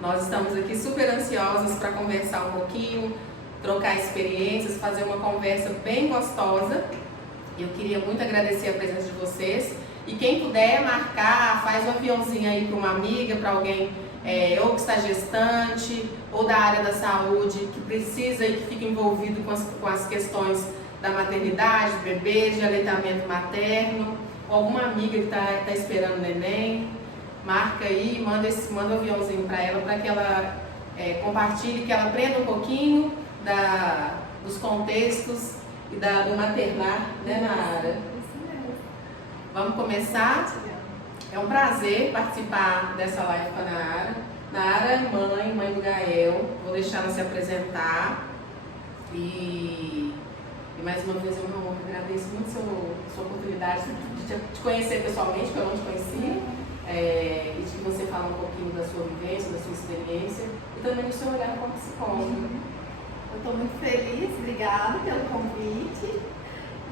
Nós estamos aqui super ansiosas para conversar um pouquinho, trocar experiências, fazer uma conversa bem gostosa. Eu queria muito agradecer a presença de vocês. E quem puder marcar, faz um aviãozinho aí para uma amiga, para alguém ou que está gestante, ou da área da saúde, que precisa e que fica envolvido com as questões da maternidade, do bebê, de aleitamento materno, ou alguma amiga que está esperando neném. Marca aí, manda um aviãozinho para ela, para que ela compartilhe, que ela aprenda um pouquinho dos contextos e do maternar, né, Nara? Vamos começar? É um prazer participar dessa live com a Nara. Nara é mãe do Gael. Vou deixar ela se apresentar. E mais uma vez eu agradeço muito a sua oportunidade de te conhecer pessoalmente, que eu não te conhecia. E de que você fala um pouquinho da sua vivência, da sua experiência e também do seu olhar como psicóloga. Eu estou muito feliz, obrigada pelo convite.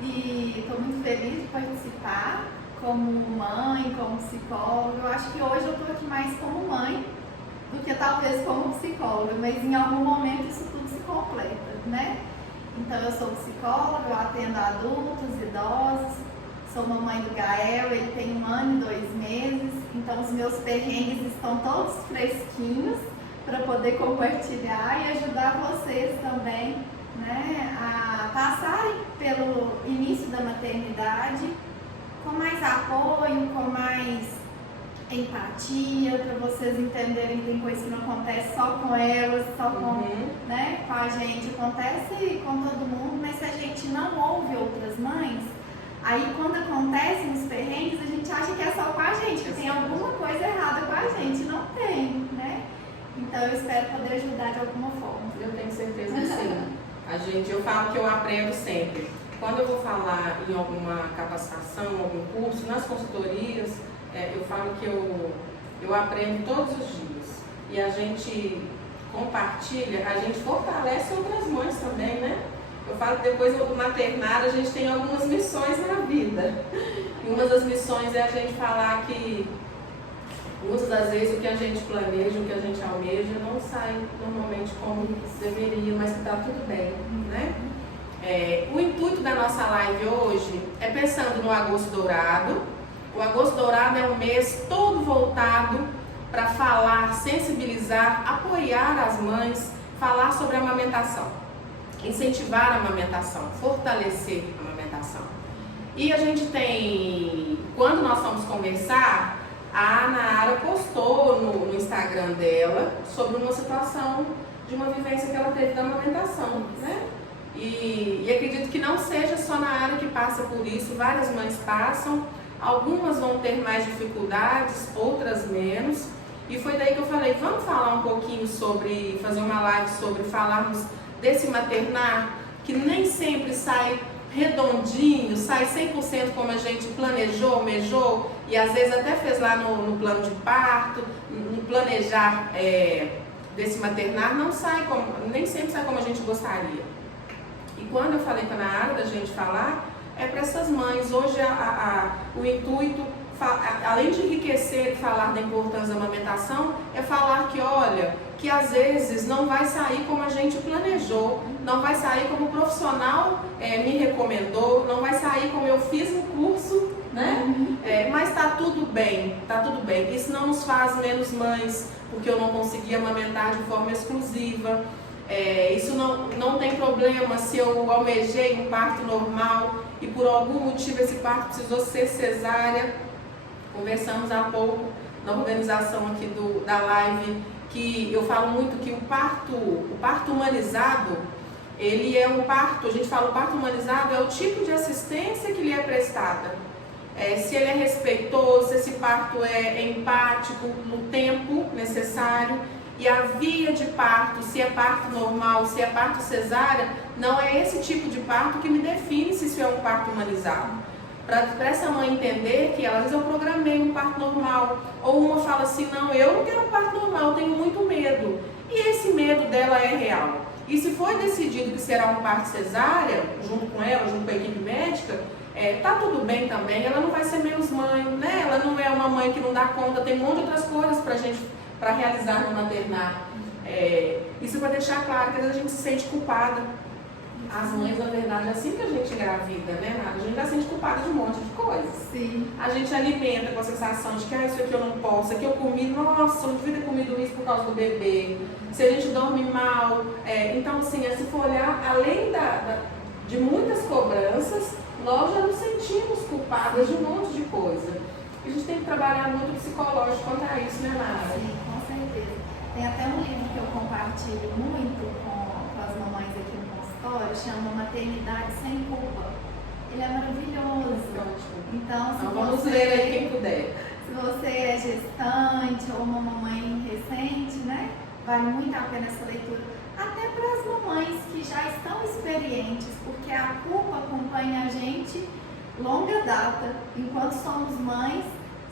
E estou muito feliz de participar como mãe, como psicóloga. Eu acho que hoje eu estou aqui mais como mãe do que talvez como psicóloga, mas em algum momento isso tudo se completa, né? Então eu sou psicóloga, eu atendo adultos, idosos, sou mamãe do Gael, ele tem 1 ano e 2 meses, então os meus perrengues estão todos fresquinhos para poder compartilhar e ajudar vocês também, né, a passarem pelo início da maternidade com mais apoio, com mais empatia, para vocês entenderem que tem coisa que não acontece só com elas, só com, né, com a gente, acontece com todo mundo, mas se a gente não ouve outras mães, aí quando acontecem os perrengues, a gente acha que é só com a gente, que tem alguma coisa errada com a gente, não tem, né? Então eu espero poder ajudar de alguma forma. Eu tenho certeza que sim. Eu falo que eu aprendo sempre. Quando eu vou falar em alguma capacitação, algum curso, nas consultorias, eu falo que eu aprendo todos os dias. E a gente compartilha, a gente fortalece outras mães também, né? Eu falo que depois do maternar a gente tem algumas missões na vida. E uma das missões é a gente falar que muitas das vezes o que a gente planeja, o que a gente almeja não sai normalmente como deveria, mas que está tudo bem, né? O intuito da nossa live hoje é pensando no Agosto Dourado. O Agosto Dourado é um mês todo voltado para falar, sensibilizar, apoiar as mães, falar sobre a amamentação, incentivar a amamentação, fortalecer a amamentação. E a gente tem, quando nós vamos conversar, a Nara postou no Instagram dela sobre uma situação de uma vivência que ela teve da amamentação, né? E acredito que não seja só na área que passa por isso, várias mães passam, algumas vão ter mais dificuldades, outras menos. E foi daí que eu falei, vamos falar um pouquinho sobre, fazer uma live sobre falarmos desse maternar, que nem sempre sai redondinho, sai 100% como a gente planejou, almejou, e às vezes até fez lá no plano de parto, no planejar desse maternar, não sai nem sempre sai como a gente gostaria. E quando eu falei para a Nara da gente falar, é para essas mães. Hoje o intuito, além de enriquecer e falar da importância da amamentação, é falar que, olha, que às vezes não vai sair como a gente planejou, não vai sair como o profissional me recomendou, não vai sair como eu fiz no curso, né? Mas tá tudo bem, tá tudo bem. Isso não nos faz menos mães, porque eu não consegui amamentar de forma exclusiva. Isso não tem problema se eu almejei um parto normal e por algum motivo esse parto precisou ser cesárea. Conversamos há pouco na organização aqui da live, que eu falo muito que o parto humanizado, ele é um parto, a gente fala o parto humanizado é o tipo de assistência que lhe é prestada. Se ele é respeitoso, se esse parto é empático no tempo necessário, e a via de parto, se é parto normal, se é parto cesárea, não é esse tipo de parto que me define se isso é um parto humanizado. Para essa mãe entender que às vezes eu programei um parto normal, ou uma fala assim, não, eu não quero um parto normal, eu tenho muito medo. E esse medo dela é real. E se foi decidido que será um parto cesárea, junto com ela, junto com a equipe médica, tá tudo bem também, ela não vai ser menos mãe, né? Ela não é uma mãe que não dá conta, tem um monte de outras coisas para a gente para realizar no maternar. Isso para deixar claro que às vezes a gente se sente culpada. As mães, na verdade, assim que a gente engravida, né, Nara? A gente já se sente culpada de um monte de coisas. Sim. A gente alimenta com a sensação de que isso aqui eu não posso, aqui eu comi, nossa, eu não devia ter comido isso por causa do bebê. Se a gente dorme mal. Então, assim, se for olhar, além de muitas cobranças, nós já nos sentimos culpadas de um monte de coisa. A gente tem que trabalhar muito psicológico quanto a isso, né, Nara? Sim, com certeza. Tem até um livro que eu compartilho muito com as mamães aqui no consultório, chama Maternidade Sem Culpa. Ele é maravilhoso. Então, vamos ler aí quem puder. Se você é gestante ou uma mamãe recente, né? Vale muito a pena essa leitura. Até para as mamães que já estão experientes, porque a culpa acompanha a gente longa data. Enquanto somos mães,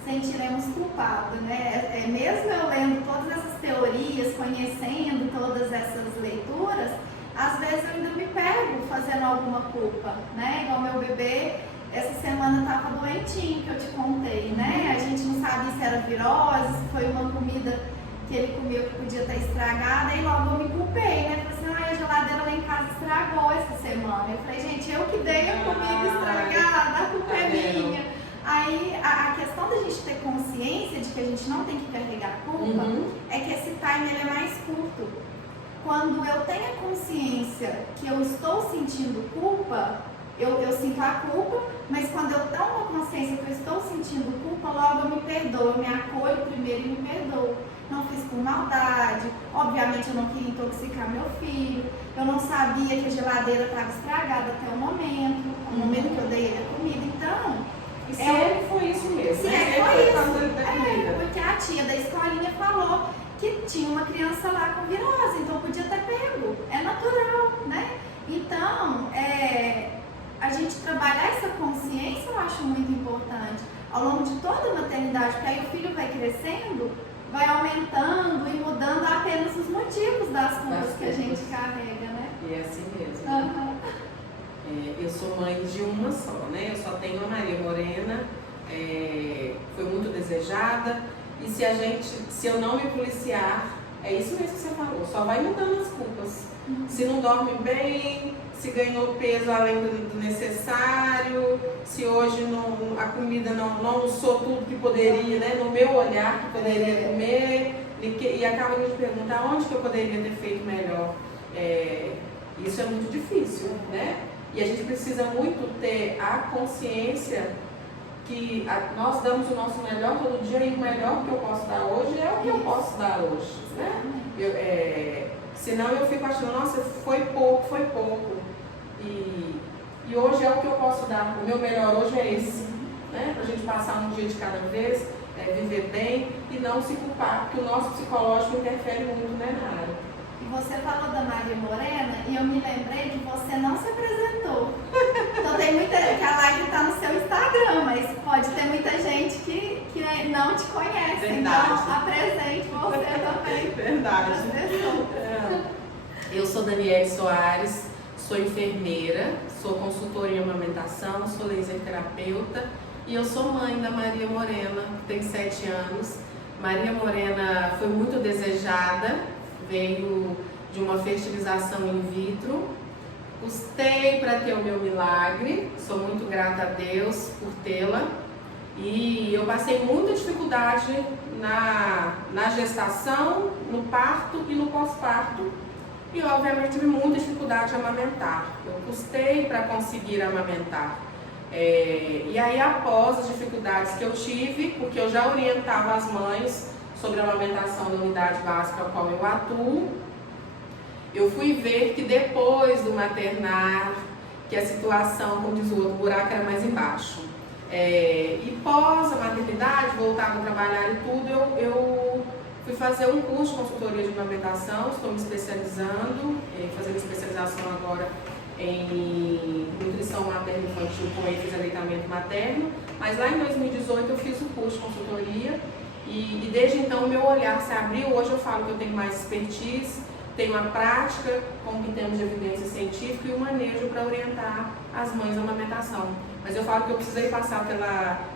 sentiremos culpados, né? Mesmo eu lendo todas essas teorias, conhecendo todas essas leituras, às vezes eu ainda me pego fazendo alguma culpa, né? Igual meu bebê, essa semana estava doentinho, que eu te contei, né? A gente não sabia se era virose, se foi uma comida que ele comeu que podia estar estragada, e logo eu me culpei, né? Falei assim, a geladeira lá em casa estragou essa semana. Eu falei, gente, eu que dei a comida estragada, a culpa é minha. Aí a questão da gente ter consciência de que a gente não tem que carregar a culpa é que esse time ele é mais curto. Quando eu tenho a consciência que eu estou sentindo culpa, eu sinto a culpa, mas quando eu tomo a consciência que eu estou sentindo culpa, logo eu me perdoo, eu me acolho primeiro e me perdoo. Não fiz por maldade, obviamente eu não queria intoxicar meu filho, eu não sabia que a geladeira estava estragada até o momento que eu dei ele a comida, então... E sempre foi isso mesmo, sim, né? foi isso. Porque a tia da escolinha falou que tinha uma criança lá com virose, então podia ter pego, é natural, né? Então, a gente trabalhar essa consciência eu acho muito importante ao longo de toda a maternidade, porque aí o filho vai crescendo, vai aumentando e mudando apenas os motivos das culpas que a gente carrega, né? E é assim mesmo. Eu sou mãe de uma só, né? Eu só tenho a Maria Morena, foi muito desejada, e se eu não me policiar, é isso mesmo que você falou, só vai mudando as culpas. Se não dorme bem, se ganhou peso além do necessário, se hoje a comida não usou tudo que poderia, né? No meu olhar que poderia comer, e acaba de perguntar onde que eu poderia ter feito melhor. Isso é muito difícil, né? E a gente precisa muito ter a consciência que nós damos o nosso melhor todo dia, e o melhor que eu posso dar hoje é o que eu posso dar hoje, né? Senão eu fico achando, nossa, foi pouco. E hoje é o que eu posso dar, o meu melhor hoje é esse, né? Pra gente passar um dia de cada vez, viver bem e não se culpar, porque o nosso psicológico interfere muito, né, Nara? Você falou da Maria Morena e eu me lembrei que você não se apresentou. Então tem muita gente, que a live está no seu Instagram, mas pode ter muita gente que não te conhece. Verdade. Então apresente você também. Verdade. Eu sou Daniele Soares, sou enfermeira, sou consultora em amamentação, sou laser terapeuta e eu sou mãe da Maria Morena, que tem 7 anos. Maria Morena foi muito desejada, veio de uma fertilização in vitro, custei para ter o meu milagre, sou muito grata a Deus por tê-la, e eu passei muita dificuldade na gestação, no parto e no pós-parto, e obviamente tive muita dificuldade de amamentar. Eu custei para conseguir amamentar. E aí, após as dificuldades que eu tive, porque eu já orientava as mães sobre a amamentação da unidade básica a qual eu atuo, eu fui ver que depois do maternar, que a situação, como diz o outro, o buraco era mais embaixo. E pós a maternidade, voltava a trabalhar e tudo, eu fui fazer um curso de consultoria de amamentação, estou me especializando, fazendo especialização agora em nutrição materna infantil com ênfase em aleitamento materno, mas lá em 2018 eu fiz o curso de consultoria. E desde então o meu olhar se abriu. Hoje eu falo que eu tenho mais expertise, tenho uma prática com que temos de evidência científica e um manejo para orientar as mães à amamentação. Mas eu falo que eu precisei passar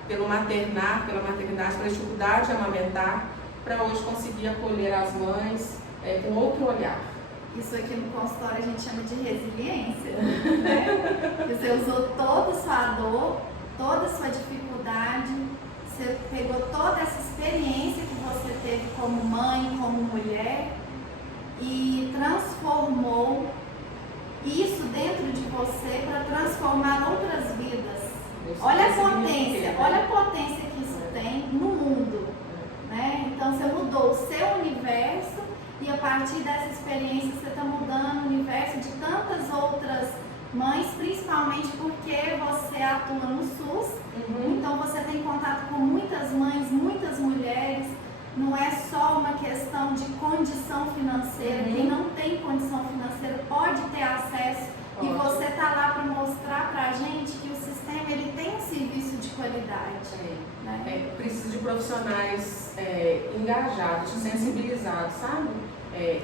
pelo maternar, pela maternidade, pela dificuldade de amamentar, para hoje conseguir acolher as mães com outro olhar. Isso aqui no consultório a gente chama de resiliência, né? Você usou toda a sua dor, toda a sua dificuldade, você pegou toda essa experiência que você teve como mãe, como mulher e transformou isso dentro de você para transformar outras vidas. Olha a potência que isso tem no mundo, né? Então você mudou o seu universo e a partir dessa experiência você está mudando o universo de tantas outras mães, principalmente porque você atua no SUS, então você tem contato com muitas mães, muitas mulheres. Não é só uma questão de condição financeira, quem não tem condição financeira pode ter acesso e você está lá para mostrar para a gente que o sistema ele tem um serviço de qualidade. Né? Precisa de profissionais engajados, sensibilizados, sabe?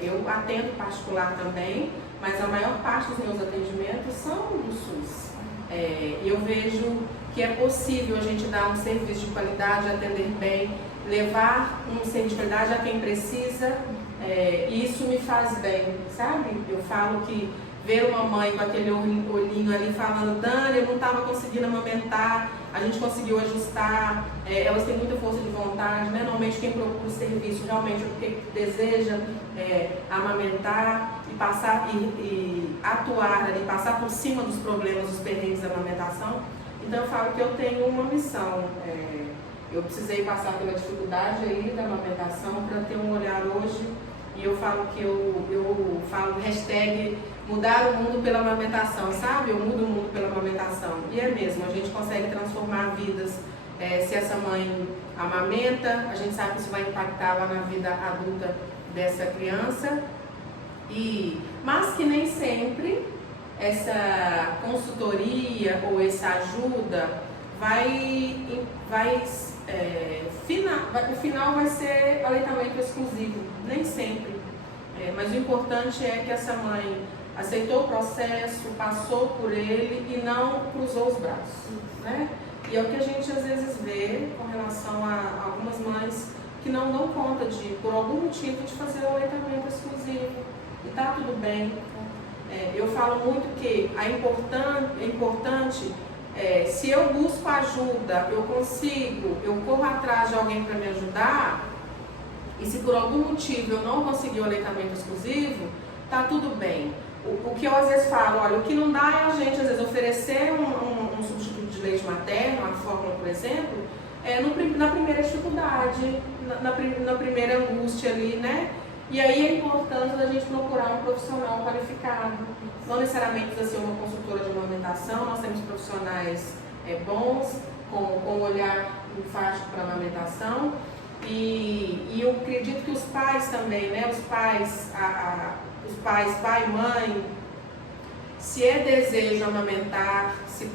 Eu atendo particular também, mas a maior parte dos meus atendimentos são do SUS. E eu vejo que é possível a gente dar um serviço de qualidade, atender bem, levar um serviço de qualidade a quem precisa, e isso me faz bem, sabe? Eu falo que ver uma mãe com aquele olhinho ali falando, Dani, eu não estava conseguindo amamentar, a gente conseguiu ajustar, elas têm muita força de vontade, né? Normalmente quem procura o serviço realmente é porque deseja amamentar e passar e atuar ali, passar por cima dos problemas, dos perrengues da amamentação. Então eu falo que eu tenho uma missão. Eu precisei passar pela dificuldade aí da amamentação para ter um olhar hoje, e eu falo que eu falo hashtag mudar o mundo pela amamentação, sabe? Eu mudo o mundo pela amamentação. E é mesmo, a gente consegue transformar vidas. Se essa mãe amamenta, a gente sabe que isso vai impactar lá na vida adulta dessa criança, mas que nem sempre essa consultoria ou essa ajuda o final vai ser aleitamento exclusivo, nem sempre. Mas o importante é que essa mãe aceitou o processo, passou por ele e não cruzou os braços, né? E é o que a gente às vezes vê com relação a algumas mães que não dão conta por algum motivo, de fazer o aleitamento exclusivo. E tá tudo bem. Eu falo muito que é importante, se eu busco ajuda, eu corro atrás de alguém para me ajudar, e se por algum motivo eu não conseguir o aleitamento exclusivo, tá tudo bem. O que eu às vezes falo, olha, o que não dá é a gente às vezes oferecer um substituto de leite materno, uma fórmula, por exemplo, na primeira dificuldade, na primeira angústia ali, né? E aí é importante a gente procurar um profissional qualificado. Não necessariamente precisa ser uma consultora de amamentação, nós temos profissionais bons, com olhar enfático para a amamentação. E eu acredito que os pais também, né? Os pais, pai e mãe, se desejo amamentar, se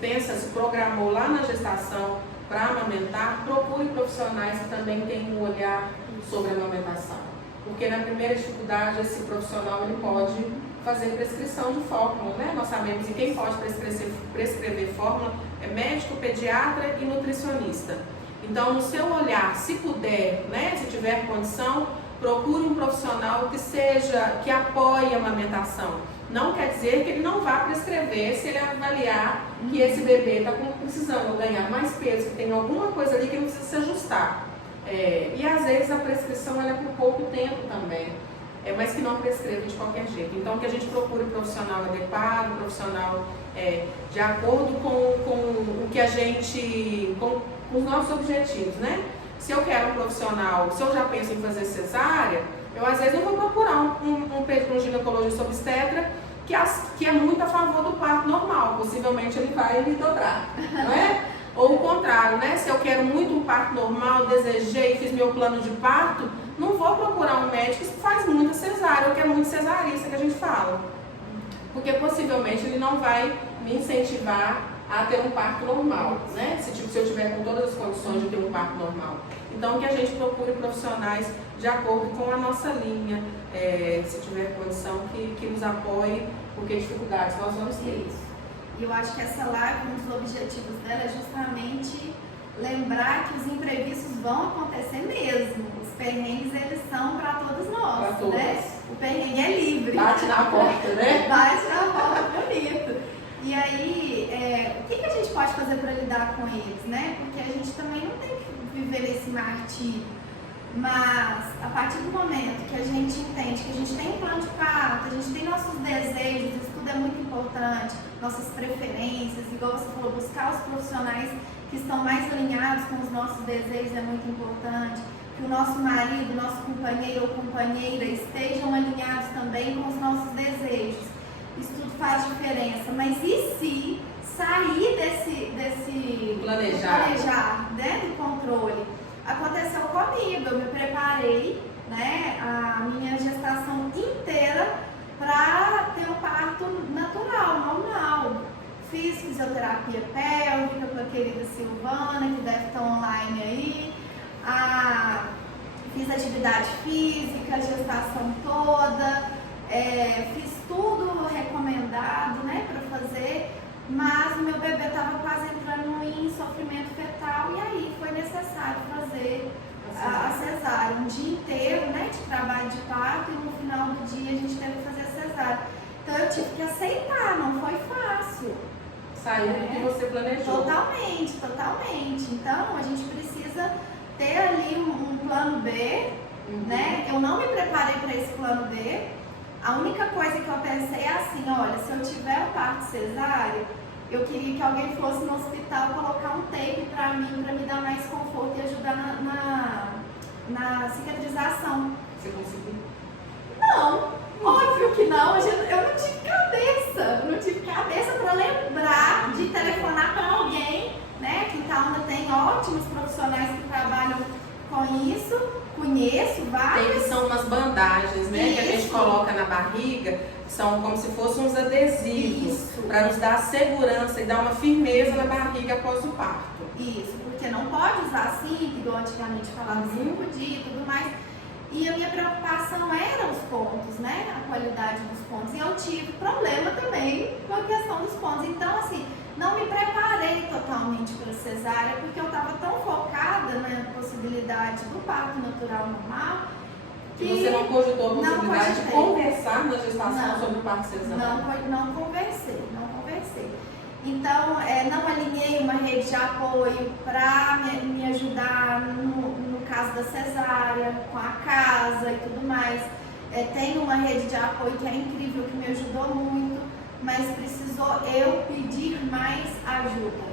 programou lá na gestação para amamentar, procure profissionais que também tenham um olhar sobre a amamentação. Porque na primeira dificuldade esse profissional ele pode fazer prescrição de fórmula, né? Nós sabemos que quem pode prescrever fórmula é médico, pediatra e nutricionista. Então, no seu olhar, se puder, né, se tiver condição, procure um profissional que apoie a amamentação. Não quer dizer que ele não vá prescrever se ele avaliar que esse bebê está precisando ganhar mais peso, que tem alguma coisa ali que ele precisa se ajustar. E às vezes a prescrição ela é por pouco tempo também, mas que não prescreve de qualquer jeito. Então que a gente procure um profissional adequado, um profissional de acordo com o que a gente, com os nossos objetivos, né? Se eu quero um profissional, se eu já penso em fazer cesárea, eu às vezes não vou procurar um ginecologista obstetra que é muito a favor do parto normal, possivelmente ele vai me dobrar, não é? Ou o contrário, né? Se eu quero muito um parto normal, desejei, fiz meu plano de parto, não vou procurar um médico que faz muita cesárea, ou que é muito cesarista, que a gente fala. Porque possivelmente ele não vai me incentivar a ter um parto normal, né? Se eu tiver com todas as condições de ter um parto normal. Então que a gente procure profissionais de acordo com a nossa linha, se tiver condição, que nos apoie, porque dificuldades nós vamos ter. E eu acho que essa live, um dos objetivos dela é justamente lembrar que os imprevistos vão acontecer mesmo. Os perrengues, eles são para todos nós, Pra todos. né? O perrengue é livre. Bate na porta, né? Bate na porta, bonito. E aí, o que a gente pode fazer para lidar com eles, né? Porque a gente também não tem que viver nesse martírio. Mas, a partir do momento que a gente entende que a gente tem um plano de parto, a gente tem nossos desejos, isso tudo é muito importante, nossas preferências, igual você falou, buscar os profissionais que estão mais alinhados com os nossos desejos é muito importante, que o nosso marido, nosso companheiro ou companheira estejam alinhados também com os nossos desejos. Isso tudo faz diferença. Mas e se sair desse planejar, né, do controle? Aconteceu comigo, eu me preparei, né, a minha gestação inteira para ter um parto natural, normal. Fiz fisioterapia pélvica com a querida Silvana, que deve estar online aí. Fiz atividade física, a gestação toda, fiz tudo recomendado, né, para fazer. Mas o meu bebê estava quase entrando em sofrimento fetal e aí foi necessário fazer a cesárea. Um dia inteiro, né, de trabalho de parto, e no final do dia a gente teve que fazer a cesárea. Então eu tive que aceitar, não foi fácil. Saiu do que você planejou. Totalmente. Então a gente precisa ter ali um plano B, né? Eu não me preparei para esse plano B. A única coisa que eu pensei é assim, olha, se eu tiver o parto cesárea, eu queria que alguém fosse no hospital colocar um tape pra mim, pra me dar mais conforto e ajudar na cicatrização. Você conseguiu? Não, óbvio que não. Eu não tive cabeça pra lembrar de telefonar pra alguém, né? Quintalna tem ótimos profissionais que trabalham com isso. Conheço vários. Eles são umas bandagens, né? Isso. Que a gente coloca na barriga, são como se fossem uns adesivos, para nos dar segurança e dar uma firmeza na barriga após o parto. Isso, porque não pode usar cinto, igual antigamente falava assim, não podia e tudo mais. E a minha preocupação era os pontos, né? A qualidade dos pontos. E eu tive problema também com a questão dos pontos. Então, assim, não me preparei totalmente para a cesárea, porque eu estava tão focada na possibilidade do parto natural normal, que você não cogitou a possibilidade de conversar na gestação sobre o parto cesárea? Não conversei. Então, não alinhei uma rede de apoio para me ajudar no caso da cesárea, com a casa e tudo mais. Tenho uma rede de apoio que é incrível, que me ajudou muito, mas precisou eu pedir mais ajuda,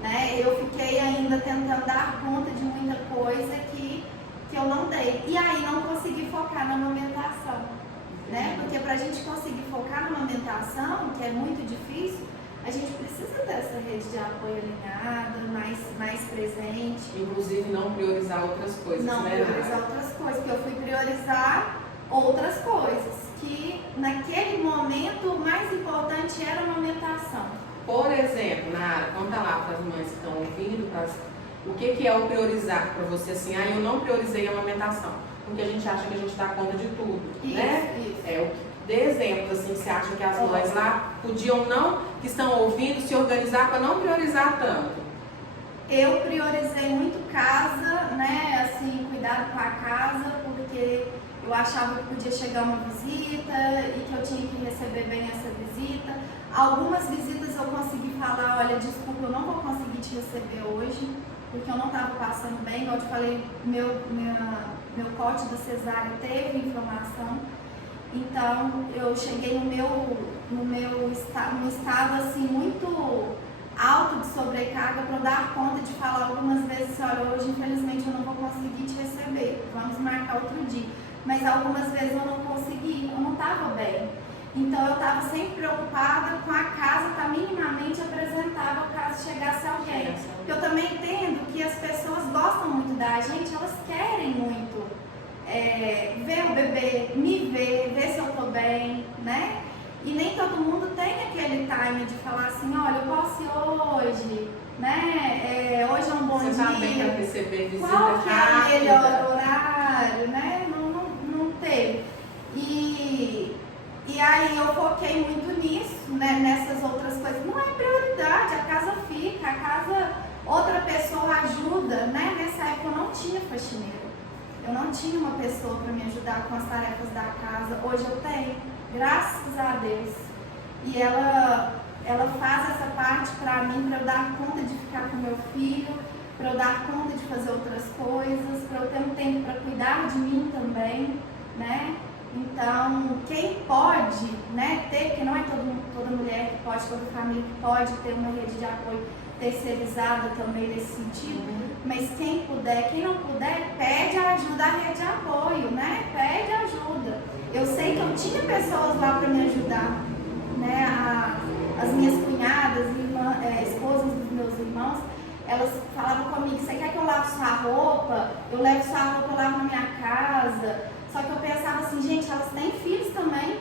né? Eu fiquei ainda tentando dar conta de muita coisa que eu não dei. E aí não consegui focar na amamentação, né? Porque para a gente conseguir focar na amamentação, que é muito difícil, a gente precisa dessa rede de apoio alinhada, mais presente. Inclusive não priorizar outras coisas, não né? Não priorizar outras coisas, porque eu fui priorizar outras coisas, que naquele momento o mais importante era a amamentação. Por exemplo, Nara, conta lá para as mães que estão ouvindo, o que é o priorizar para você, assim, eu não priorizei a amamentação, porque a gente acha que a gente dá conta de tudo, né? Isso. Dê exemplos, assim, você acha que as mães lá podiam que estão ouvindo, se organizar para não priorizar tanto? Eu priorizei muito casa, né, assim, cuidado com a casa, porque eu achava que podia chegar uma visita e que eu tinha que receber bem essa visita. Algumas visitas eu consegui falar, olha, desculpa, eu não vou conseguir te receber hoje, porque eu não estava passando bem. Igual eu te falei, meu corte da cesárea teve inflamação. Então, eu cheguei no estado assim, muito alto de sobrecarga para dar conta de falar algumas vezes, olha, hoje infelizmente eu não vou conseguir te receber, vamos marcar outro dia. Mas algumas vezes eu não consegui, eu não estava bem. Então eu estava sempre preocupada com a casa estar minimamente apresentável caso chegasse alguém. Porque eu também entendo que as pessoas gostam muito da gente, elas querem muito ver o bebê, me ver se eu estou bem, né? E nem todo mundo tem aquele time de falar assim, olha, eu posso ir hoje, né? Hoje é um bom dia. Você tá bem para receber visita qual que é o rápida? melhor horário, né? Não teve. E aí eu foquei muito nisso, né? Nessas outras coisas. Não é prioridade, a casa fica, outra pessoa ajuda, né? Nessa época eu não tinha faxineiro. eu não tinha uma pessoa para me ajudar com as tarefas da casa. Hoje eu tenho, graças a Deus. E ela faz essa parte para mim, para eu dar conta de ficar com meu filho, para eu dar conta de fazer outras coisas, para eu ter um tempo para cuidar de mim também, né? Então, quem pode, né, ter, porque não é toda mulher que pode, toda família que pode ter uma rede de apoio terceirizada também nesse sentido, mas quem puder, quem não puder, pede ajuda à rede de apoio, né? Pede ajuda. Eu sei que eu tinha pessoas lá para me ajudar, né? As minhas cunhadas, esposas dos meus irmãos, elas falavam comigo: você quer que eu lave sua roupa? Eu levo sua roupa, eu lavo na minha casa. Só que eu pensava assim, gente, elas têm filhos também.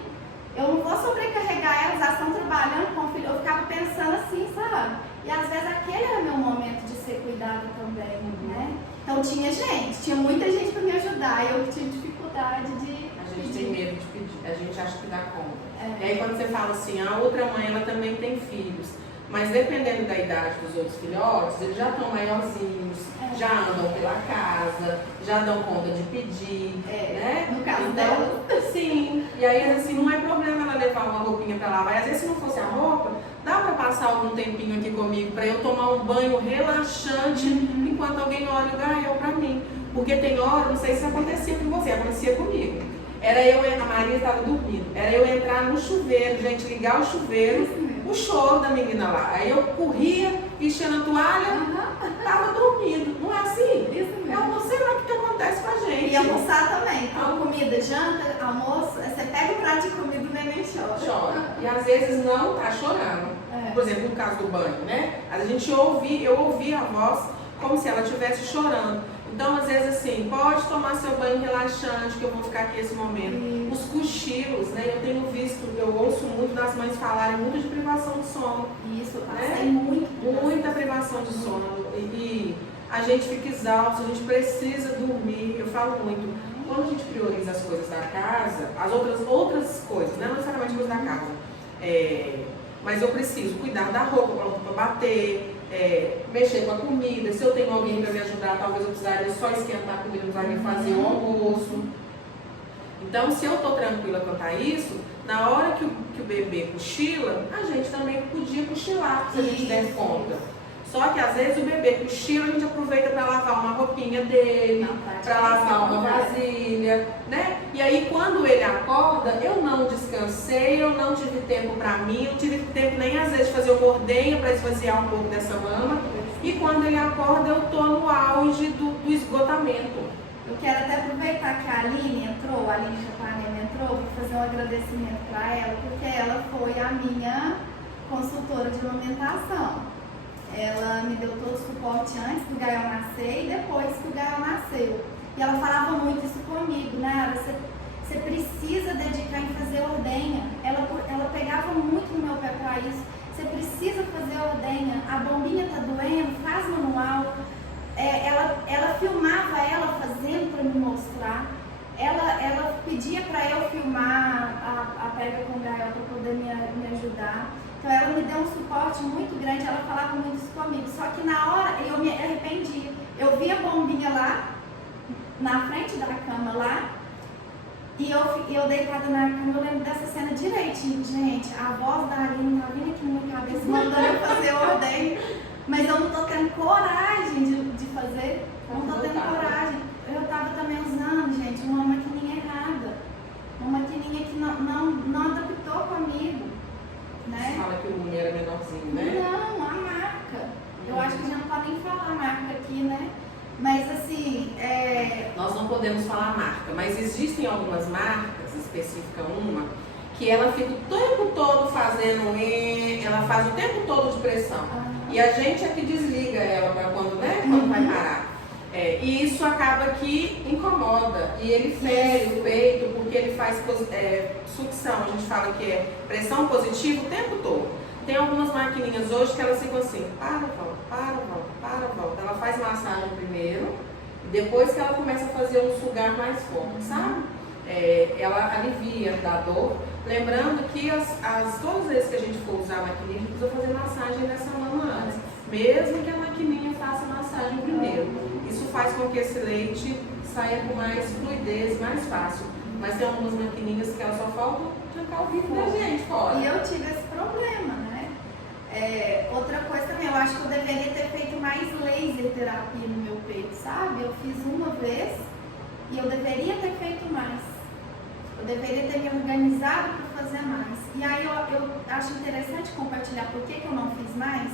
Eu não vou sobrecarregar elas, elas estão trabalhando com o filho. Eu ficava pensando assim, sabe? E às vezes aquele era meu momento de ser cuidada também, né? Então tinha muita gente para me ajudar e eu tinha dificuldade de... A gente tem medo de pedir, a gente acha que dá conta. E aí quando você fala assim, a outra mãe, ela também tem filhos. Mas dependendo da idade dos outros filhotes, eles já estão maiorzinhos, já andam pela casa, já dão conta de pedir, né? No caso então, dela. Sim. E aí, assim, não é problema ela levar uma roupinha para lavar. E às vezes, se não fosse a roupa, dá para passar algum tempinho aqui comigo para eu tomar um banho relaxante enquanto alguém olha o Gael para mim. Porque tem hora, não sei se acontecia com você, acontecia comigo. A Maria estava dormindo, era eu entrar no chuveiro, gente, ligar o chuveiro, o choro da menina lá. Aí eu corria, vestia na toalha, estava dormindo. Não é assim? Isso mesmo. Eu não sei lá o que acontece com a gente. E almoçar também, com comida, janta, almoço, você pega o prato de comida e o neném chora. Chora. E às vezes não tá chorando. Por exemplo, no caso do banho, né? A gente eu ouvi a voz como se ela estivesse chorando. Então, às vezes, assim, pode tomar seu banho relaxante, que eu vou ficar aqui esse momento. Os cochilos, né? Eu tenho visto, eu ouço muito das mães falarem muito de privação de sono. Isso, né? muita privação de sono. E a gente fica exausto, a gente precisa dormir. Eu falo muito, quando a gente prioriza as coisas da casa, as outras coisas, não necessariamente coisas da casa, mas eu preciso cuidar da roupa para bater, mexer com a comida. Se eu tenho alguém para me ajudar, talvez eu precisaria só esquentar a comida, não precisaria fazer o almoço. Então, se eu estou tranquila quanto a isso, na hora que o bebê cochila, a gente também podia cochilar, se a gente der conta. Só que às vezes o bebê cochila, a gente aproveita para lavar uma roupinha dele, para lavar uma vasilha, né? E aí quando ele acorda, eu não descansei, eu não tive tempo para mim, eu não tive tempo nem às vezes de fazer o ordenho para esvaziar um pouco dessa mama. E quando ele acorda, eu tô no auge do esgotamento. Eu quero até aproveitar que a Aline entrou, a Aline Chapanema entrou, para fazer um agradecimento para ela, porque ela foi a minha consultora de amamentação. Ela me deu todo o suporte antes do Gael nascer e depois que o Gael nasceu. E ela falava muito isso comigo, né? Você precisa dedicar em fazer ordenha. Ela pegava muito no meu pé para isso. Você precisa fazer ordenha. A bombinha tá doendo, faz manual. Ela filmava ela fazendo para me mostrar. Ela pedia para eu filmar a pega com o Gael para poder me ajudar. Então ela me deu um suporte muito grande, ela falava muito isso comigo. Só que na hora eu me arrependi. Eu vi a bombinha lá, na frente da cama lá, e eu deitada na cama, eu lembro dessa cena direitinho, gente. A voz da Aline tá vindo aqui na minha cabeça, mandando eu fazer ordenho. Mas eu não tô tendo coragem de fazer. Não tô tendo coragem. Eu tava também usando, gente, uma maquininha errada. Uma maquininha que não adaptou comigo. Né? Você fala que o Lumi era menorzinho, né? Não, a marca. Eu acho que já não pode nem falar a marca aqui, né? Mas assim, nós não podemos falar marca, mas existem algumas marcas, específica uma, que ela fica o tempo todo fazendo, ela faz o tempo todo de pressão. E a gente é que desliga ela para quando vai parar. E isso acaba que incomoda e ele fere o peito porque ele faz sucção, a gente fala que é pressão positiva o tempo todo. Tem algumas maquininhas hoje que elas ficam assim, volta. Ela faz massagem primeiro e depois que ela começa a fazer um sugar mais forte, sabe? Ela alivia da dor. Lembrando que todas as vezes que a gente for usar a maquininha, a gente precisa fazer massagem nessa mama antes, mesmo que a maquininha faça massagem primeiro. Isso faz com que esse leite saia com mais fluidez, mais fácil. Mas tem algumas maquininhas que elas só faltam trancar o vidro da gente fora. E eu tive esse problema, né? Outra coisa também, eu acho que eu deveria ter feito mais laser terapia no meu peito, sabe? Eu fiz uma vez e eu deveria ter feito mais. Eu deveria ter me organizado para fazer mais. E aí eu acho interessante compartilhar por que eu não fiz mais.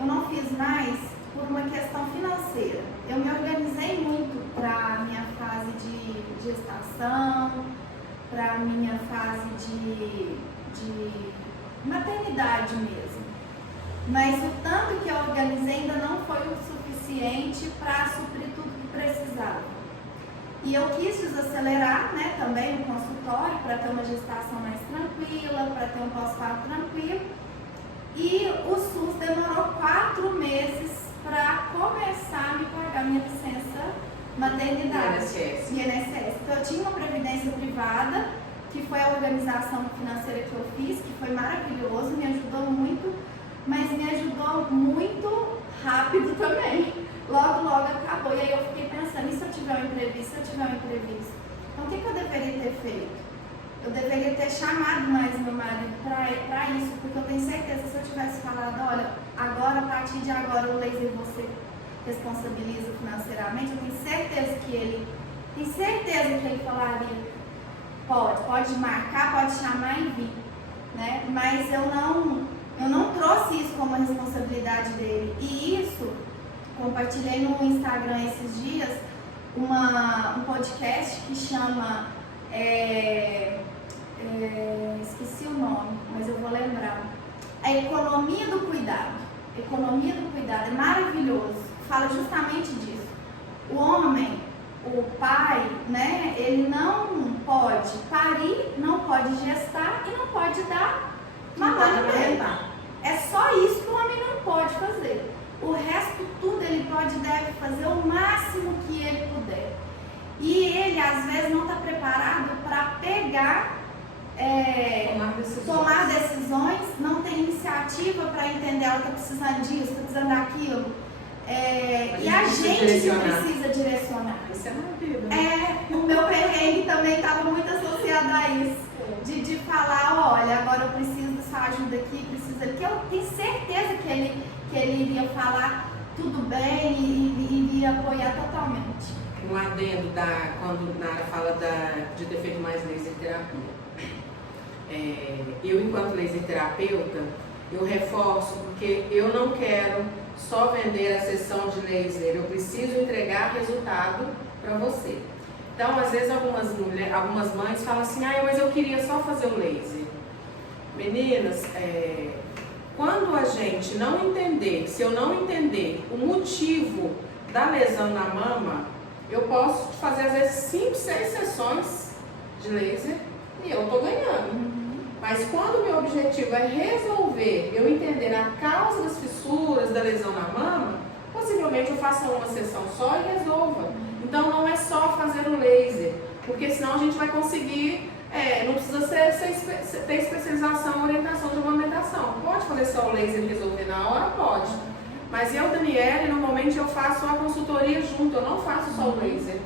Eu não fiz mais por uma questão financeira. Eu me organizei muito para a minha fase de gestação, para a minha fase de maternidade mesmo. Mas o tanto que eu organizei ainda não foi o suficiente para suprir tudo que precisava. E eu quis desacelerar, né, também no consultório para ter uma gestação mais tranquila, para ter um pós-parto tranquilo. E o SUS demorou 4 meses para começar a me pagar minha licença maternidade. INSS. Então eu tinha uma previdência privada, que foi a organização financeira que eu fiz, que foi maravilhoso, me ajudou muito, mas me ajudou muito rápido também. Logo acabou. E aí eu fiquei pensando, e se eu tiver um imprevisto? Então o que eu deveria ter feito? Eu deveria ter chamado mais meu marido para isso, porque eu tenho certeza que se eu tivesse falado, olha, agora, a partir de agora, o laser você responsabiliza financeiramente, eu tenho certeza que ele falaria, pode marcar, pode chamar e vir, né? Mas eu não trouxe isso como uma responsabilidade dele. E isso, compartilhei no Instagram esses dias, um podcast que chama... esqueci o nome, mas eu vou lembrar. A Economia do Cuidado. Economia do Cuidado, é maravilhoso. Fala justamente disso. O homem, o pai, né, ele não pode parir, não pode gestar e não pode dar mamar no bebê. É só isso que o homem não pode fazer. O resto tudo ele pode e deve fazer o máximo que ele puder. E ele às vezes não está preparado para tomar decisões, não tem iniciativa para entender, ela está precisando disso, está precisando daquilo. E a gente que precisa direcionar. Isso é maravilhoso. O meu perrengue também estava muito associado a isso. De falar, olha, agora eu preciso dessa ajuda aqui, preciso aqui. Eu tenho certeza que ele iria falar tudo bem e iria apoiar totalmente. Um adendo quando Nara fala de ter feito mais laser terapia. Eu, enquanto laser terapeuta, eu reforço porque eu não quero só vender a sessão de laser, eu preciso entregar resultado para você. Então, às vezes, algumas mães falam assim, mas eu queria só fazer o laser. Meninas, quando a gente não entender, se eu não entender o motivo da lesão na mama, eu posso fazer às vezes 5, 6 sessões de laser e eu estou ganhando. Mas quando o meu objetivo é resolver, eu entender a causa das fissuras, da lesão na mama, possivelmente eu faça uma sessão só e resolva. Então não é só fazer o laser, porque senão a gente vai conseguir, não precisa ter especialização em orientação de amamentação. Pode fazer só o laser e resolver na hora? Pode. Mas eu, Daniele, normalmente eu faço a consultoria junto, eu não faço só o laser.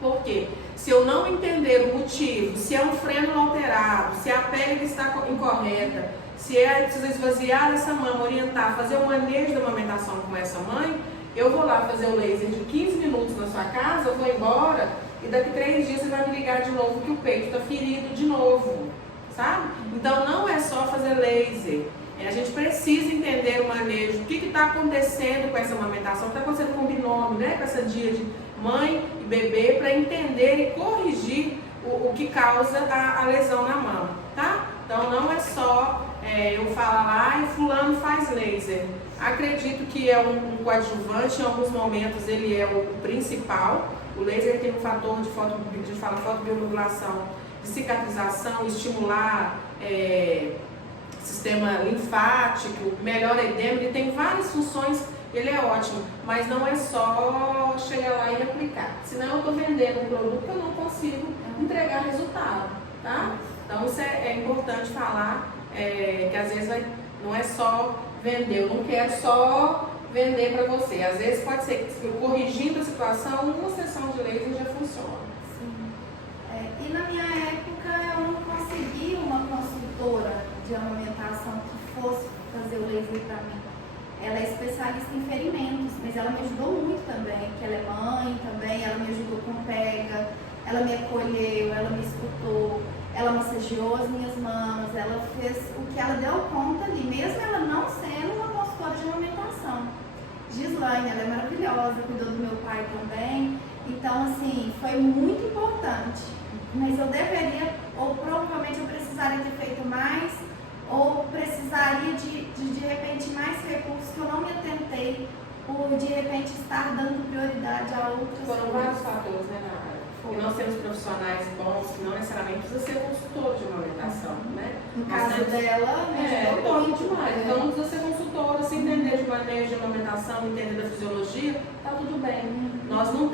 Por quê? Se eu não entender o motivo, se é um freno alterado, se a pele está incorreta, se precisa esvaziar essa mama, orientar, fazer o manejo da amamentação com essa mãe, eu vou lá fazer o laser de 15 minutos na sua casa, eu vou embora e daqui 3 dias você vai me ligar de novo que o peito está ferido de novo, sabe? Então não é só fazer laser. A gente precisa entender o manejo, o que está acontecendo com essa amamentação, o que está acontecendo com o binômio, né? Com essa dia de mãe e bebê, para entender e corrigir o que causa a lesão na mama, tá? Então não é só eu falar lá e fulano faz laser. Acredito que é um coadjuvante, em alguns momentos ele é o principal. O laser tem um fator de fotobiomodulação, de cicatrização, estimular sistema linfático, melhora edema, ele tem várias funções, ele é ótimo, mas não é só chegar lá e aplicar, senão eu estou vendendo um produto que eu não consigo entregar resultado, tá? Então isso é importante falar, que às vezes não é só vender, eu não quero só vender para você. Às vezes pode ser que corrigindo a situação, uma sessão de laser já funciona. Sim. E na minha época eu não consegui uma consultora de amamentação que fosse fazer o laser para mim. Ela é especialista em ferimentos, mas ela me ajudou muito também, porque ela é mãe também, ela me ajudou com pega, ela me acolheu, ela me escutou, ela massageou as minhas mamas, ela fez o que ela deu conta ali, mesmo ela não sendo uma consultora de amamentação. Gislaine, ela é maravilhosa, cuidou do meu pai também, então assim, foi muito importante, mas eu deveria, ou provavelmente eu precisaria ter feito mais, ou precisaria de repente mais recursos que eu não me atentei por de repente estar dando prioridade a outras coisas. Foram vários fatores, né, Nara? E nós temos profissionais bons que não necessariamente precisa ser consultor de amamentação, né? No caso dela, muito demais. Então não precisa ser consultora, se entender de manejo de amamentação, entender da fisiologia, tá tudo bem. Nós não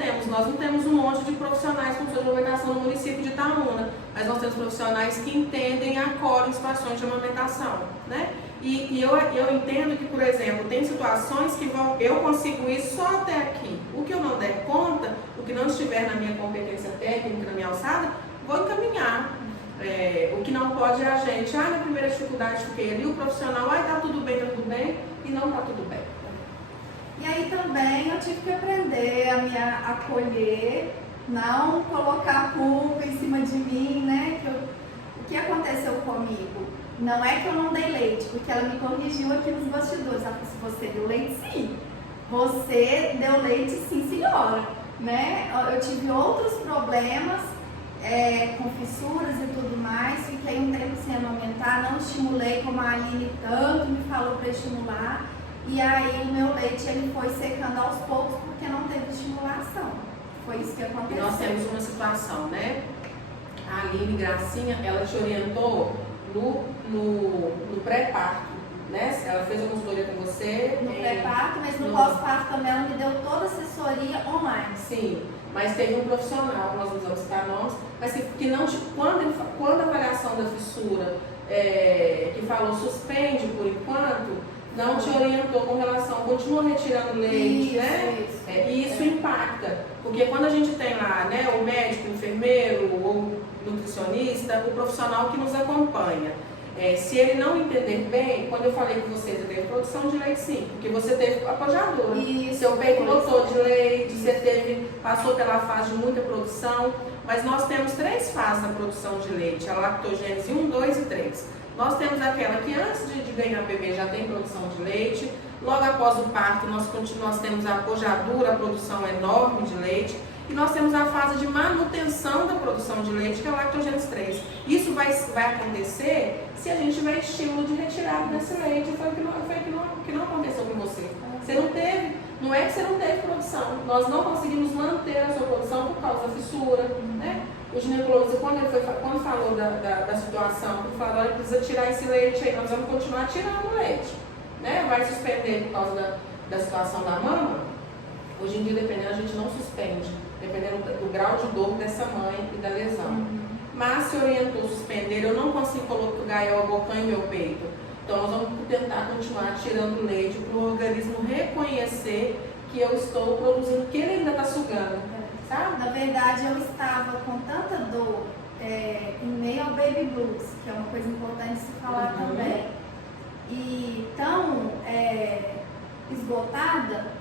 temos um monte de profissionais com de amamentação no município de Itaúna, mas nós temos profissionais que entendem e acolhem situações de amamentação, né? E eu entendo que, por exemplo, tem situações que eu consigo ir só até aqui. O que eu não der conta, o que não estiver na minha competência técnica, na minha alçada, vou encaminhar. O que não pode é a gente, na primeira dificuldade fiquei ali, o profissional, tá tudo bem, e não tá tudo bem. E aí também eu tive que aprender a me acolher, não colocar a culpa em cima de mim, né? O que aconteceu comigo? Não é que eu não dei leite, porque ela me corrigiu aqui nos bastidores. Ela falou, se você deu leite, sim. Você deu leite, sim, senhora. Né? Eu tive outros problemas, com fissuras e tudo mais. Fiquei um tempo sem amamentar, não estimulei como a Aline tanto me falou para estimular. E aí o meu leite ele foi secando aos poucos porque não teve estimulação. Foi isso que aconteceu. E nós temos uma situação, né? A Aline Gracinha, ela te orientou no pré-parto, né? Ela fez a consultoria com você. No pré-parto, mas no pós-parto também ela me deu toda a assessoria online. Sim, mas teve um profissional, nós usamos citar nomes, mas que não quando a avaliação da fissura, que falou suspende por enquanto, não te orientou com relação, continua retirando leite, né? E isso impacta, porque quando a gente tem lá, né, o médico, o enfermeiro ou nutricionista, o profissional que nos acompanha, se ele não entender bem, quando eu falei que você teve produção de leite, sim, porque você teve apojadura, seu peito lotou de leite, você passou pela fase de muita produção, mas nós temos 3 fases da produção de leite, a lactogênese 1, 2 e 3. Nós temos aquela que antes de ganhar bebê já tem produção de leite, logo após o parto nós temos a apojadura, a produção enorme de leite, e nós temos a fase de manutenção da produção de leite, que é a lactogênese 3. Isso vai acontecer se a gente tiver estímulo de retirada desse leite, foi o que não aconteceu com você. Você não teve, não é que você não teve produção, nós não conseguimos manter a sua produção por causa da fissura, né? O ginecologista, quando falou da situação, ele falou, olha, precisa tirar esse leite aí, nós vamos continuar tirando o leite, né? Vai suspender por causa da situação da mama. Hoje em dia, dependendo, a gente não suspende, dependendo do grau de dor dessa mãe e da lesão. Mas se orientou suspender, eu não consigo colocar o bocão em meu peito. Então nós vamos tentar continuar tirando leite para o organismo reconhecer que eu estou produzindo, que ele ainda está sugando. Sabe? Na verdade, eu estava com tanta dor em meio ao baby blues, que é uma coisa importante se falar também, e tão esgotada,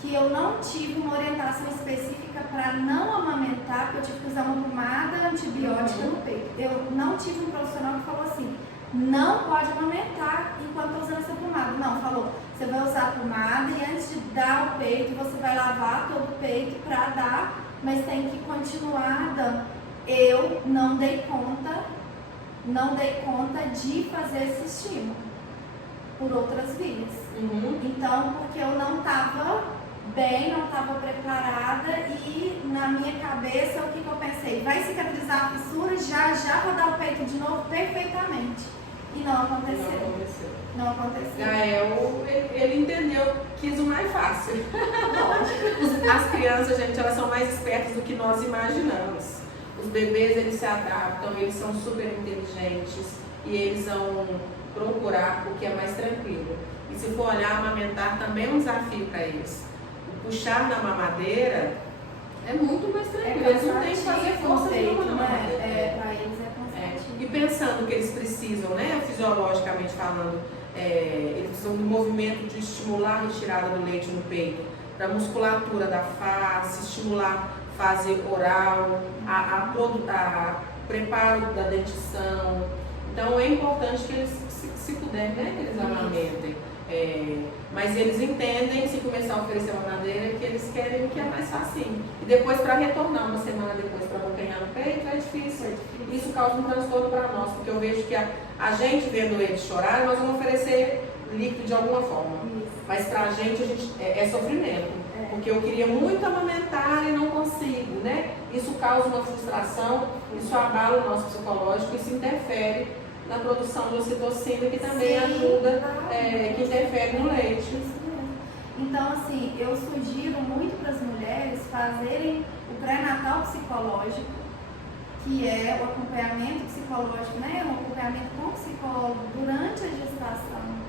que eu não tive uma orientação específica para não amamentar, porque eu tive que usar uma pomada antibiótica no peito. Eu não tive um profissional que falou assim, não pode amamentar enquanto estou usando essa pomada. Não, falou, você vai usar a pomada e antes de dar o peito, você vai lavar todo o peito para dar, mas tem que continuar dando. Eu não dei conta de fazer esse estímulo por outras vias. Então, porque eu não estava bem, não estava preparada e na minha cabeça o que eu pensei? Vai cicatrizar a fissura, já vou dar o peito de novo perfeitamente. E não aconteceu. Não aconteceu. Gael, ele entendeu, quis o mais fácil. As crianças, gente, elas são mais espertas do que nós imaginamos. Os bebês, eles se adaptam, eles são super inteligentes e eles vão procurar o que é mais tranquilo. E se for olhar, amamentar também é um desafio para eles. O puxar na mamadeira é muito mais tranquilo. Eles não têm que fazer força nenhuma na mamadeira. Para eles é cansativo. E pensando que eles precisam, né, fisiologicamente falando, eles precisam do movimento de estimular a retirada do leite no peito, para a musculatura da face, estimular a fase oral, a preparo da dentição. Então é importante que eles, se puder, né, que eles amamentem. Mas eles entendem, se começar a oferecer uma mamadeira, que eles querem que é mais facinho. E depois, para retornar uma semana depois para acompanhar no peito, é difícil. Isso causa um transtorno para nós, porque eu vejo que a gente vendo eles chorar, nós vamos oferecer líquido de alguma forma. Mas para a gente é sofrimento. Porque eu queria muito amamentar e não consigo, né? Isso causa uma frustração, isso abala o nosso psicológico, isso interfere na produção de ocitocina, que também ajuda, que interfere no leite. Isso mesmo. Então, assim, eu sugiro muito para as mulheres fazerem o pré-natal psicológico, que é o acompanhamento psicológico, né? Um acompanhamento com o psicólogo durante a gestação,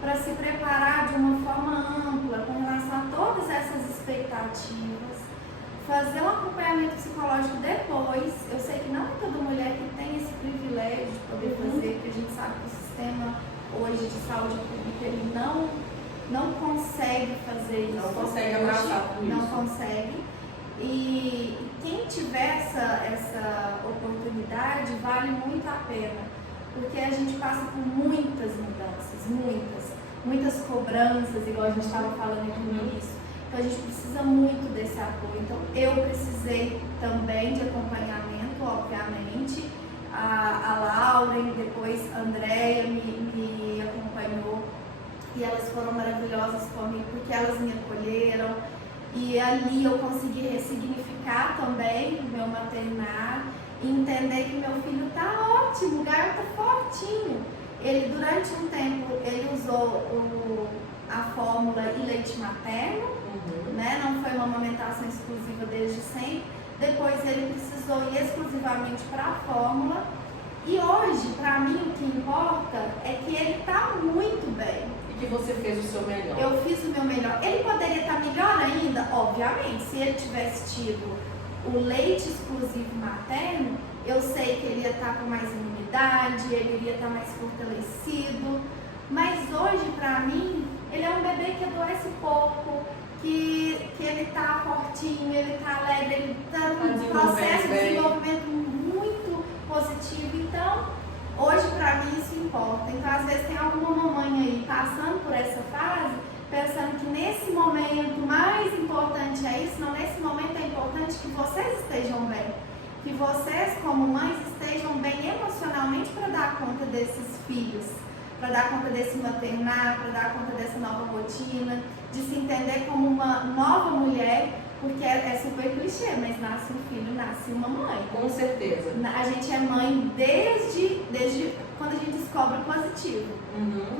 para se preparar de uma forma ampla com relação a todas essas expectativas, fazer um acompanhamento psicológico depois. Eu sei que não é toda mulher que tem esse privilégio de poder fazer, porque a gente sabe que o sistema hoje de saúde pública ele não consegue fazer isso. Não consegue abraçar tudo isso. Não consegue. E quem tiver essa oportunidade vale muito a pena. Porque a gente passa por muitas mudanças, muitas cobranças, igual a gente estava falando aqui no início. Então a gente precisa muito desse apoio. Então eu precisei também de acompanhamento, obviamente. A Lauren, depois a Andréia me acompanhou. E elas foram maravilhosas comigo, porque elas me acolheram. E ali eu consegui ressignificar também o meu maternar. E entender que meu filho tá ótimo, o Gaio tá fortinho. Ele, durante um tempo, ele usou a fórmula e leite materno, né? Não foi uma amamentação exclusiva desde sempre. Depois ele precisou ir exclusivamente para a fórmula. E hoje, para mim, o que importa é que ele tá muito bem. E que você fez o seu melhor. Eu fiz o meu melhor. Ele poderia estar melhor ainda? Obviamente, se ele tivesse tido o leite exclusivo materno, eu sei que ele ia estar com mais imunidade, ele iria estar mais fortalecido. Mas hoje, para mim, ele é um bebê que adoece pouco, que ele está fortinho, ele está alegre, ele está num processo de desenvolvimento muito positivo. Então, hoje, para mim, isso importa. Então, às vezes, tem alguma mamãe aí passando por essa fase, pensando que nesse momento mais importante é isso. Não, nesse momento é importante que vocês estejam bem, que vocês como mães estejam bem emocionalmente para dar conta desses filhos, para dar conta desse maternar, para dar conta dessa nova rotina, de se entender como uma nova mulher, porque é super clichê, mas nasce um filho, nasce uma mãe. Com certeza. A gente é mãe desde quando a gente descobre o positivo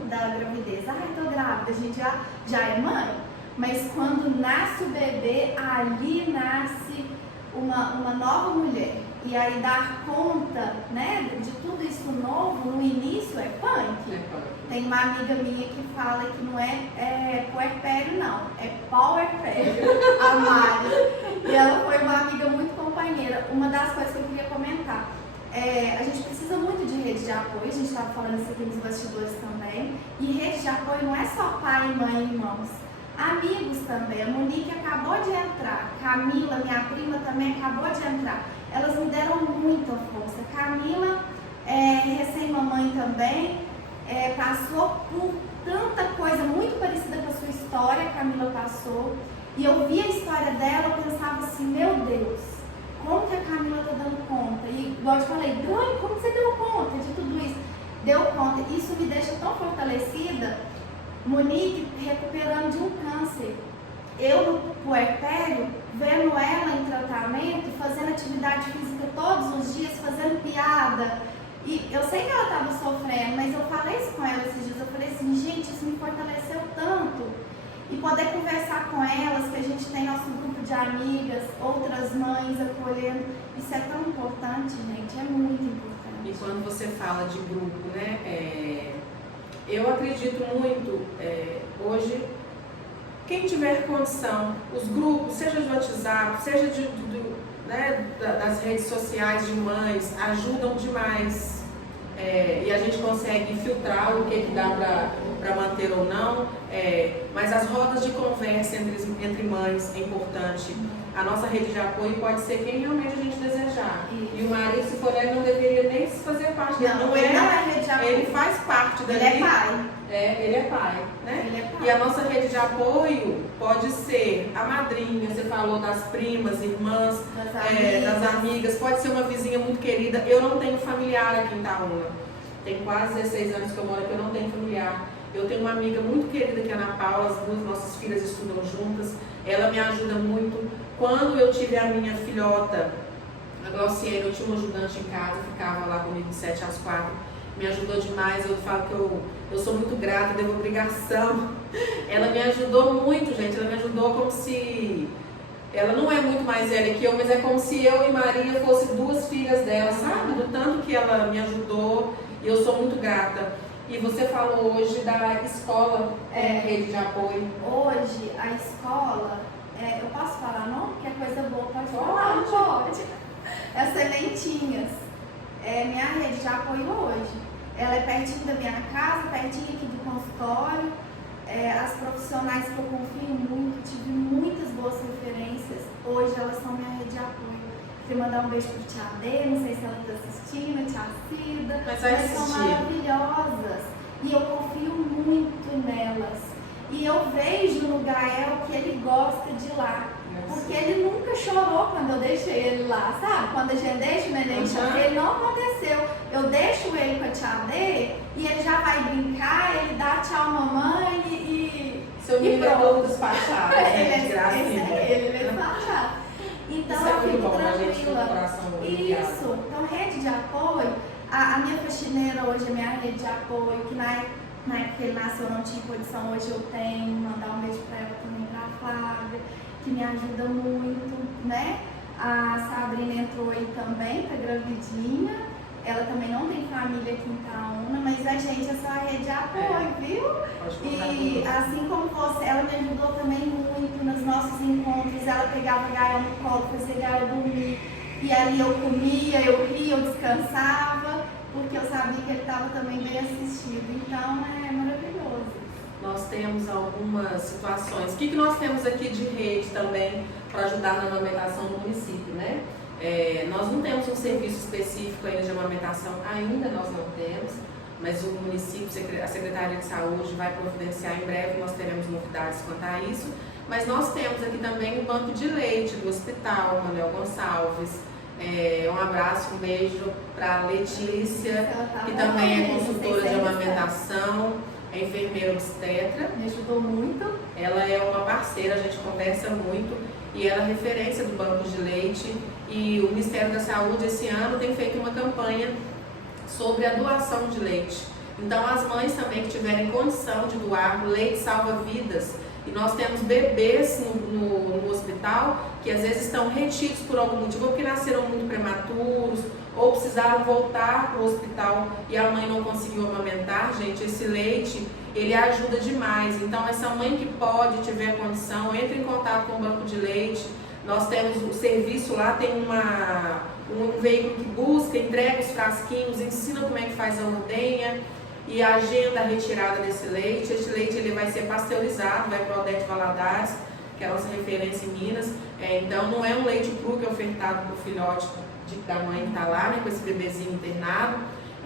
da gravidez. Tô grávida, a gente já é mãe. Mas quando nasce o bebê, ali nasce uma nova mulher. E aí dar conta, né, de tudo isso novo, no início é punk. Tem uma amiga minha que fala que não é puerpério, não, é powerpério, a Mari. E ela foi uma amiga muito companheira. Uma das coisas que eu queria comentar, a gente precisa muito de rede de apoio, a gente estava falando isso aqui nos bastidores também. E rede de apoio não é só pai, mãe e irmãos. Amigos também. A Monique acabou de entrar, Camila, minha prima, também acabou de entrar. Elas me deram muita força. Camila, recém-mamãe também, passou por tanta coisa muito parecida com a sua história, Camila passou. E eu vi a história dela, eu pensava assim, meu Deus, como que a Camila está dando conta? E igual eu te falei, Dani, como você deu conta de tudo isso? Deu conta. Isso me deixa tão fortalecida. Monique recuperando de um câncer. Eu no puerpério, vendo ela em tratamento, fazendo atividade física todos os dias, fazendo piada. E eu sei que ela estava sofrendo, mas eu falei isso com ela esses dias. Eu falei assim, gente, isso me fortaleceu tanto. E poder conversar com elas, que a gente tem nosso grupo de amigas, outras mães acolhendo, isso é tão importante, gente, é muito importante. E quando você fala de grupo, né, Eu acredito muito, hoje, quem tiver condição, os grupos, seja de WhatsApp, seja das redes sociais de mães, ajudam demais. E a gente consegue filtrar o que dá para manter ou não, mas as rodas de conversa entre mães é importante. A nossa rede de apoio pode ser quem realmente a gente desejar. Isso. E o marido, se for ele, não deveria nem fazer parte dele. Não é rede de apoio. Ele faz parte dali. Ele é pai. Ele é pai, né? Ele é pai. E a nossa rede de apoio pode ser a madrinha, você falou das primas, irmãs, das amigas, pode ser uma vizinha muito querida. Eu não tenho familiar aqui em Itaúna. Tem quase 16 anos que eu moro aqui, eu não tenho familiar. Eu tenho uma amiga muito querida que é a Ana Paula, as duas nossas filhas estudam juntas. Ela me ajuda muito. Quando eu tive a minha filhota, a Glauciene, eu tinha um ajudante em casa, ficava lá comigo de 7 às 4. Me ajudou demais, eu falo que eu sou muito grata, devo obrigação. Ela me ajudou muito, gente, ela me ajudou como se... Ela não é muito mais velha que eu, mas é como se eu e Maria fossem duas filhas dela, sabe? Do tanto que ela me ajudou, e eu sou muito grata. E você falou hoje da escola, rede de apoio. Hoje, a escola, eu posso falar não? Que é coisa boa, pode falar? Pode. É Sementinhas. É minha rede de apoio hoje. Ela é pertinho da minha casa, pertinho aqui do consultório. As profissionais que eu confio muito, tive muitas boas referências. Hoje elas são minha rede de apoio. Queria mandar um beijo pro Tia D, não sei se ela está assistindo, Tia Cida. Mas são maravilhosas. E eu confio muito nelas. E eu vejo no Gael que ele gosta de ir lá. Porque ele nunca chorou quando eu deixei ele lá, sabe? Quando a gente deixa o neném chorar, ele não aconteceu. Eu deixo ele com a Tia D e ele já vai brincar, ele dá tchau mamãe e seu menino é todo despachado, né? Ele é despachado. Então eu fico tranquila. Isso. Então, rede de apoio, a minha faxineira hoje é minha rede de apoio, que na época que ele nasceu eu não tinha condição, hoje eu tenho. Mandar um beijo pra ela também, pra Flávia, que me ajuda muito, né? A Sabrina entrou aí também, tá gravidinha. Ela também não tem família aqui em Itaúna, mas a gente é só a rede de apoio, viu? E assim como você, ela me ajudou também muito nos nossos encontros. Ela pegava Gael no colo, fazia Gael dormir. E ali eu comia, eu ria, eu descansava, porque eu sabia que ele estava também bem assistido. Então é maravilhoso. Nós temos algumas situações. O que nós temos aqui de rede também para ajudar na amamentação no município, né? Nós não temos um serviço específico ainda de amamentação, ainda nós não temos, mas o município, a Secretaria de Saúde vai providenciar em breve, nós teremos novidades quanto a isso. Mas nós temos aqui também o banco de leite do Hospital Manuel Gonçalves. Um abraço, um beijo para a Letícia, que também é consultora de amamentação, é enfermeira obstetra. Me ajudou muito. Ela é uma parceira, a gente conversa muito e ela é referência do banco de leite. E o Ministério da Saúde esse ano tem feito uma campanha sobre a doação de leite. Então as mães também que tiverem condição de doar, leite salva vidas. E nós temos bebês no hospital que às vezes estão retidos por algum motivo, ou porque nasceram muito prematuros, ou precisaram voltar para o hospital e a mãe não conseguiu amamentar. Gente, esse leite, ele ajuda demais. Então essa mãe que pode, tiver condição, entre em contato com o banco de leite. Nós temos o serviço lá, tem um veículo que busca, entrega os frasquinhos, ensina como é que faz a ordenha e agenda a retirada desse leite. Esse leite ele vai ser pasteurizado, vai para o Odete Valadares, que é a nossa referência em Minas. Então não é um leite cru que é ofertado para o filhote da mãe que está lá, né, com esse bebezinho internado.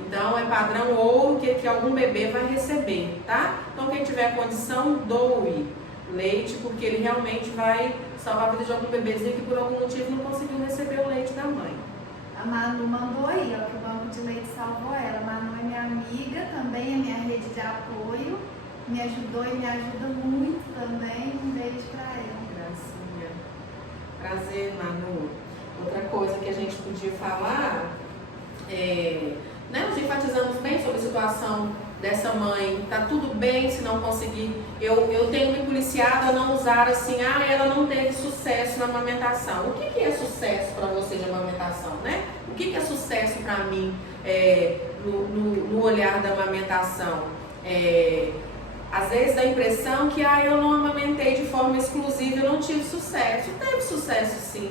Então é padrão ouro que algum bebê vai receber, tá? Então quem tiver condição, doe leite, porque ele realmente vai salvar a vida de algum bebezinho que por algum motivo não conseguiu receber o leite da mãe. A Manu mandou aí, ó, que o banco de leite salvou ela. A Manu é minha amiga, também é minha rede de apoio, me ajudou e me ajuda muito também. Um beijo pra ela. Gracinha. Prazer, Manu. Outra coisa que a gente podia falar nós enfatizamos bem sobre a situação dessa mãe, tá tudo bem se não conseguir. Eu tenho me policiado a não usar assim, ela não teve sucesso na amamentação. O que é sucesso para você de amamentação, né? O que é sucesso para mim no olhar da amamentação? Às vezes dá a impressão que eu não amamentei de forma exclusiva, eu não tive sucesso. Teve sucesso sim,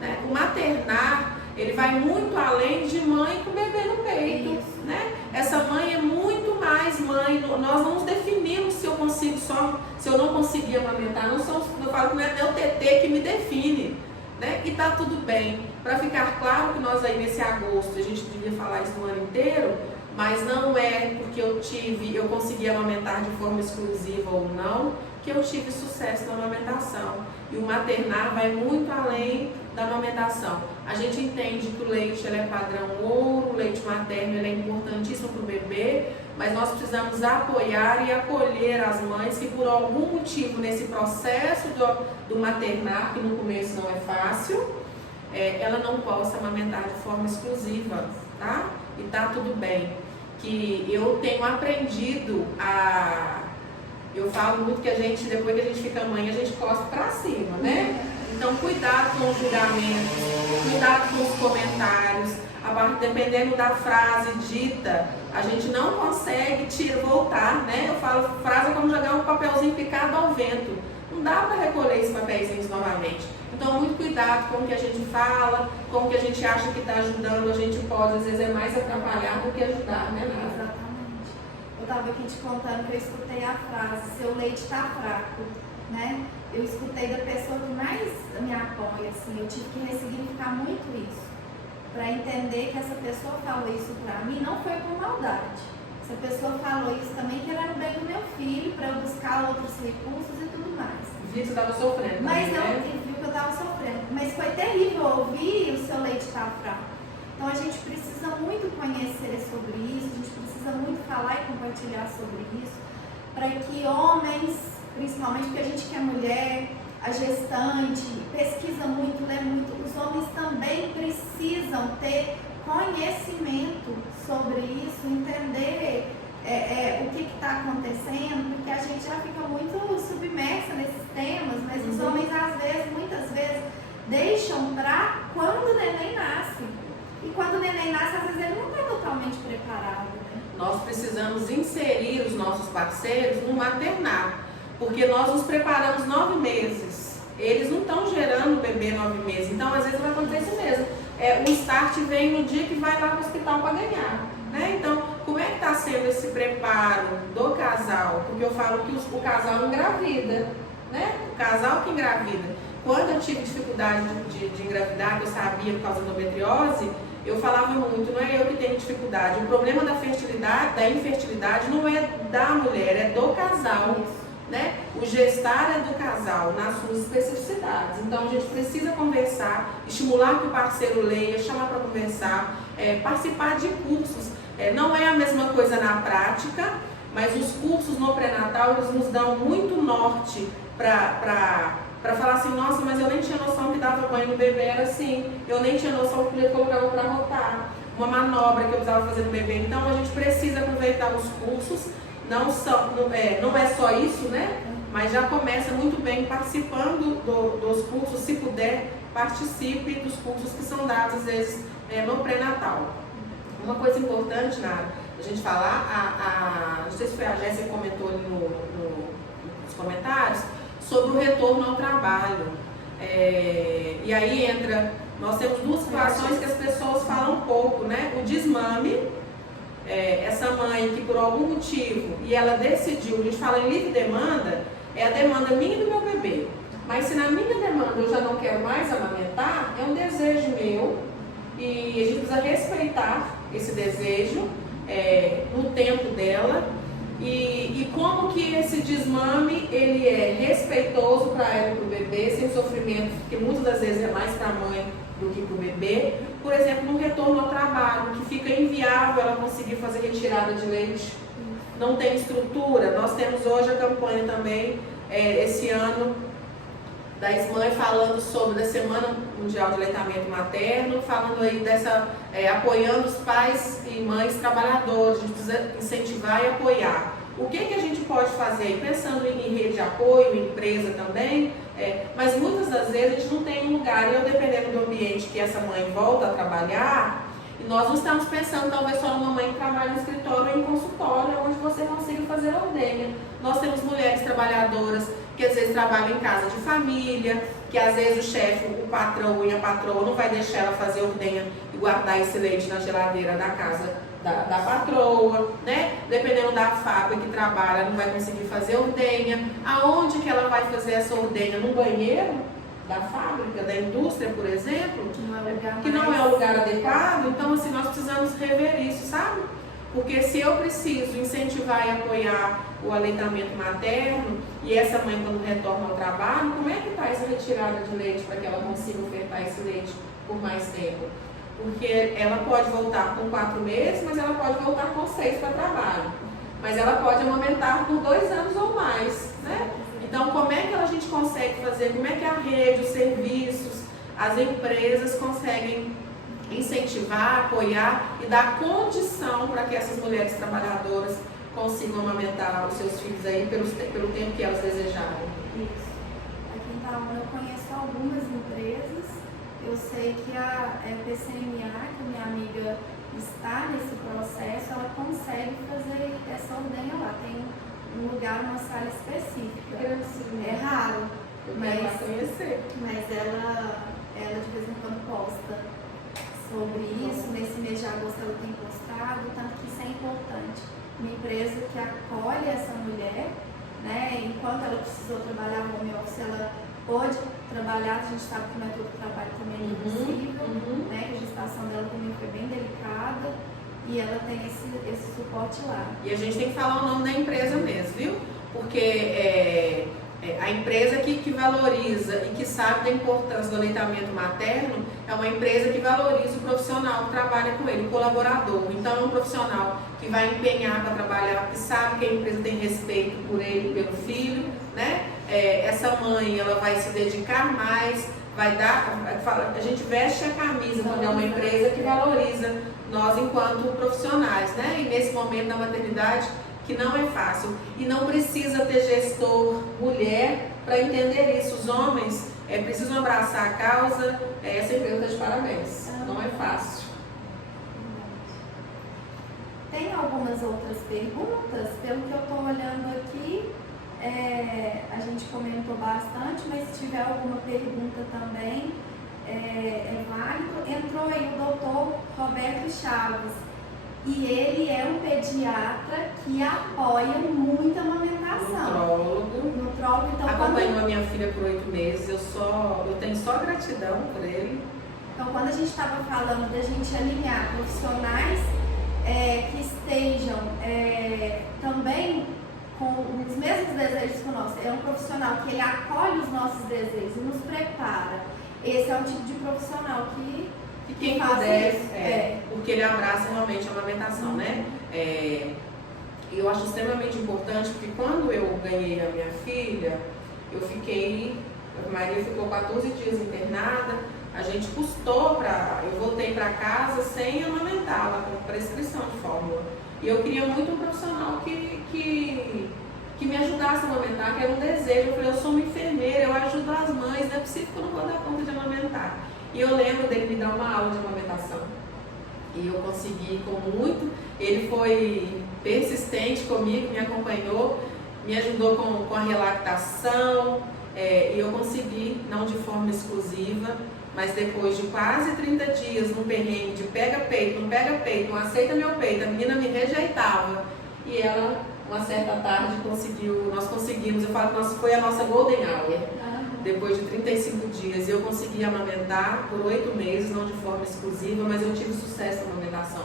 né? O maternar, ele vai muito além de mãe com o bebê no peito, né? Essa mãe é muito mais mãe. Nós não nos definimos se eu consigo se eu não conseguir amamentar. Eu falo que não é o TT que me define, né? E tá tudo bem. Para ficar claro que nós aí nesse agosto, a gente devia falar isso no ano inteiro, mas não é porque eu consegui amamentar de forma exclusiva ou não, que eu tive sucesso na amamentação. E o maternar vai muito além da amamentação. A gente entende que o leite ele é padrão ouro, o leite materno ele é importantíssimo para o bebê, mas nós precisamos apoiar e acolher as mães que por algum motivo nesse processo do maternar, que no começo não é fácil, ela não possa amamentar de forma exclusiva, tá? E tá tudo bem. Que eu tenho aprendido eu falo muito que depois que a gente fica mãe, a gente cospe pra cima, né? Então, cuidado com os julgamentos, cuidado com os comentários. Dependendo da frase dita, a gente não consegue voltar, né? Eu falo, frase é como jogar um papelzinho picado ao vento. Não dá para recolher esses papeizinhos novamente. Então, muito cuidado com o que a gente fala, com o que a gente acha que está ajudando. A gente pode, às vezes, é mais atrapalhar do que ajudar, né, Nara? Exatamente. Eu estava aqui te contando que eu escutei a frase, seu leite está fraco, né? Eu escutei da pessoa que mais me apoia, assim, eu tive que ressignificar muito isso, para entender que essa pessoa falou isso para mim, não foi por maldade. Essa pessoa falou isso também querendo bem do meu filho, para eu buscar outros recursos e tudo mais. Vi que você estava sofrendo. Mas também, não, né? viu que eu estava sofrendo. Mas foi terrível ouvir o seu leite está fraco. Então a gente precisa muito conhecer sobre isso, a gente precisa muito falar e compartilhar sobre isso, para que homens, principalmente porque a gente que é mulher, a gestante, pesquisa muito, lê muito, os homens também precisam ter conhecimento sobre isso, entender o que está acontecendo, porque a gente já fica muito submersa nesses temas, mas os homens muitas vezes deixam para quando o neném nasce. E quando o neném nasce, às vezes ele não está totalmente preparado. Né? Nós precisamos inserir os nossos parceiros no maternar, porque nós nos preparamos 9 meses. Eles não estão gerando o bebê 9 meses, então às vezes vai acontecer isso mesmo. O start vem no dia que vai lá para o hospital para ganhar. Né? Então, como é que está sendo esse preparo do casal? Porque eu falo que o casal engravida, né? O casal que engravida. Quando eu tive dificuldade de engravidar, que eu sabia por causa da endometriose, eu falava muito, não é eu que tenho dificuldade. O problema da infertilidade não é da mulher, é do casal. Né? O gestar é do casal, nas suas especificidades. Então a gente precisa conversar, estimular que o parceiro leia, chamar para conversar, participar de cursos. Não é a mesma coisa na prática, mas os cursos no pré-natal eles nos dão muito norte para falar assim, nossa, mas eu nem tinha noção que dava banho no bebê, era assim, eu nem tinha noção que podia colocar para rotar, uma manobra que eu precisava fazer no bebê. Então a gente precisa aproveitar os cursos, não é só isso, né? Mas já começa muito bem participando dos cursos, se puder, participe dos cursos que são dados às vezes no pré-natal. Uma coisa importante, Nara, a gente falar, não sei se foi a Jéssica que comentou ali nos comentários, sobre o retorno ao trabalho. E aí nós temos 2 situações que as pessoas falam pouco, né? O desmame, essa mãe que por algum motivo, e ela decidiu, a gente fala em livre demanda, é a demanda minha e do meu bebê. Mas se na minha demanda eu já não quero mais amamentar, é um desejo meu, e a gente precisa respeitar esse desejo no tempo dela. E como que esse desmame ele é respeitoso para ela e para o bebê, sem sofrimento, porque muitas das vezes é mais para a mãe do que para o bebê. Por exemplo, no retorno ao trabalho, que fica inviável ela conseguir fazer retirada de leite, não tem estrutura. Nós temos hoje a campanha também, esse ano, da SMAN falando sobre a Semana Mundial de Aleitamento Materno, falando aí apoiando os pais e mães trabalhadores. A gente precisa incentivar e apoiar. O que a gente pode fazer aí? Pensando em rede de apoio, empresa também, mas muitas das vezes a gente não tem um lugar, e eu dependendo do ambiente que essa mãe volta a trabalhar, E nós não estamos pensando talvez só numa mãe que trabalha no escritório ou em consultório, onde você consiga fazer a ordenha. Nós temos mulheres trabalhadoras que às vezes trabalham em casa de família, que às vezes o chefe, o patrão e a patroa não vai deixar ela fazer ordenha e guardar esse leite na geladeira da casa da patroa, né? Dependendo da fábrica que trabalha, não vai conseguir fazer ordenha. Aonde que ela vai fazer essa ordenha? No banheiro da fábrica, da indústria, por exemplo, que não é o lugar adequado. Então, assim, nós precisamos rever isso, sabe? Porque se eu preciso incentivar e apoiar o aleitamento materno, e essa mãe quando retorna ao trabalho, como é que está essa retirada de leite para que ela consiga ofertar esse leite por mais tempo? Porque ela pode voltar com 4 meses, mas ela pode voltar com 6 para trabalho. Mas ela pode amamentar por 2 anos ou mais, né? Então, como é que a gente consegue fazer, como é que a rede, os serviços, as empresas conseguem incentivar, apoiar e dar condição para que essas mulheres trabalhadoras consigam amamentar os seus filhos aí pelo tempo que elas desejarem? Isso. Aqui em Itaúna eu conheço algumas empresas. Eu sei que a PCMA, que minha amiga está nesse processo, ela consegue fazer essa ordenha lá. Tem um lugar, uma sala específica. É raro, mas ela de vez em quando posta sobre isso. Nesse mês de agosto ela tem postado, tanto que isso é importante. Uma empresa que acolhe essa mulher, né, enquanto ela precisou trabalhar home office, ela pode trabalhar. A gente sabe que o método de trabalho também é impossível, né, que a gestação dela também foi bem delicada e ela tem esse suporte lá. E a gente tem que falar o nome da empresa mesmo, viu? Porque a empresa que valoriza e que sabe da importância do aleitamento materno é uma empresa que valoriza o profissional que trabalha com ele, o colaborador. Então é um profissional que vai empenhar para trabalhar, que sabe que a empresa tem respeito por ele e pelo filho, né? Essa mãe, ela vai se dedicar mais, vai dar, a gente veste a camisa quando é uma empresa que valoriza nós enquanto profissionais, né? E nesse momento da maternidade, que não é fácil, e não precisa ter gestor mulher para entender isso. Os homens precisam abraçar a causa. Essa empresa está de parabéns, não é fácil. Tem algumas outras perguntas, pelo que eu estou olhando aqui, a gente comentou bastante, mas se tiver alguma pergunta também, é válido. Entrou aí o doutor Roberto Chaves, e ele é um pediatra que apoia muito a amamentação. Nutrólogo. Então, acompanhou a minha filha por 8 meses, eu tenho só gratidão por ele. Então, quando a gente estava falando da gente alinhar profissionais que estejam também com os mesmos desejos que o nosso, é um profissional que ele acolhe os nossos desejos e nos prepara. Esse é um tipo de profissional que quem puder, porque ele abraça realmente a amamentação, né? Eu acho extremamente importante, porque quando eu ganhei a minha filha, a Maria ficou 14 dias internada, a gente eu voltei para casa sem amamentá-la, com prescrição de fórmula. E eu queria muito um profissional que me ajudasse a amamentar, que era um desejo. Eu falei, eu sou uma enfermeira, eu ajudo as mães, não é possível que eu não vou dar conta de amamentar. E eu lembro dele me dar uma aula de amamentação. E eu consegui ele foi persistente comigo, me acompanhou, me ajudou com a relactação, e eu consegui, não de forma exclusiva, mas depois de quase 30 dias num perrengue de pega peito, não aceita meu peito, a menina me rejeitava. E ela, uma certa tarde, nós conseguimos, eu falo que foi a nossa golden hour. Depois de 35 dias, eu consegui amamentar por 8 meses, não de forma exclusiva, mas eu tive sucesso na amamentação.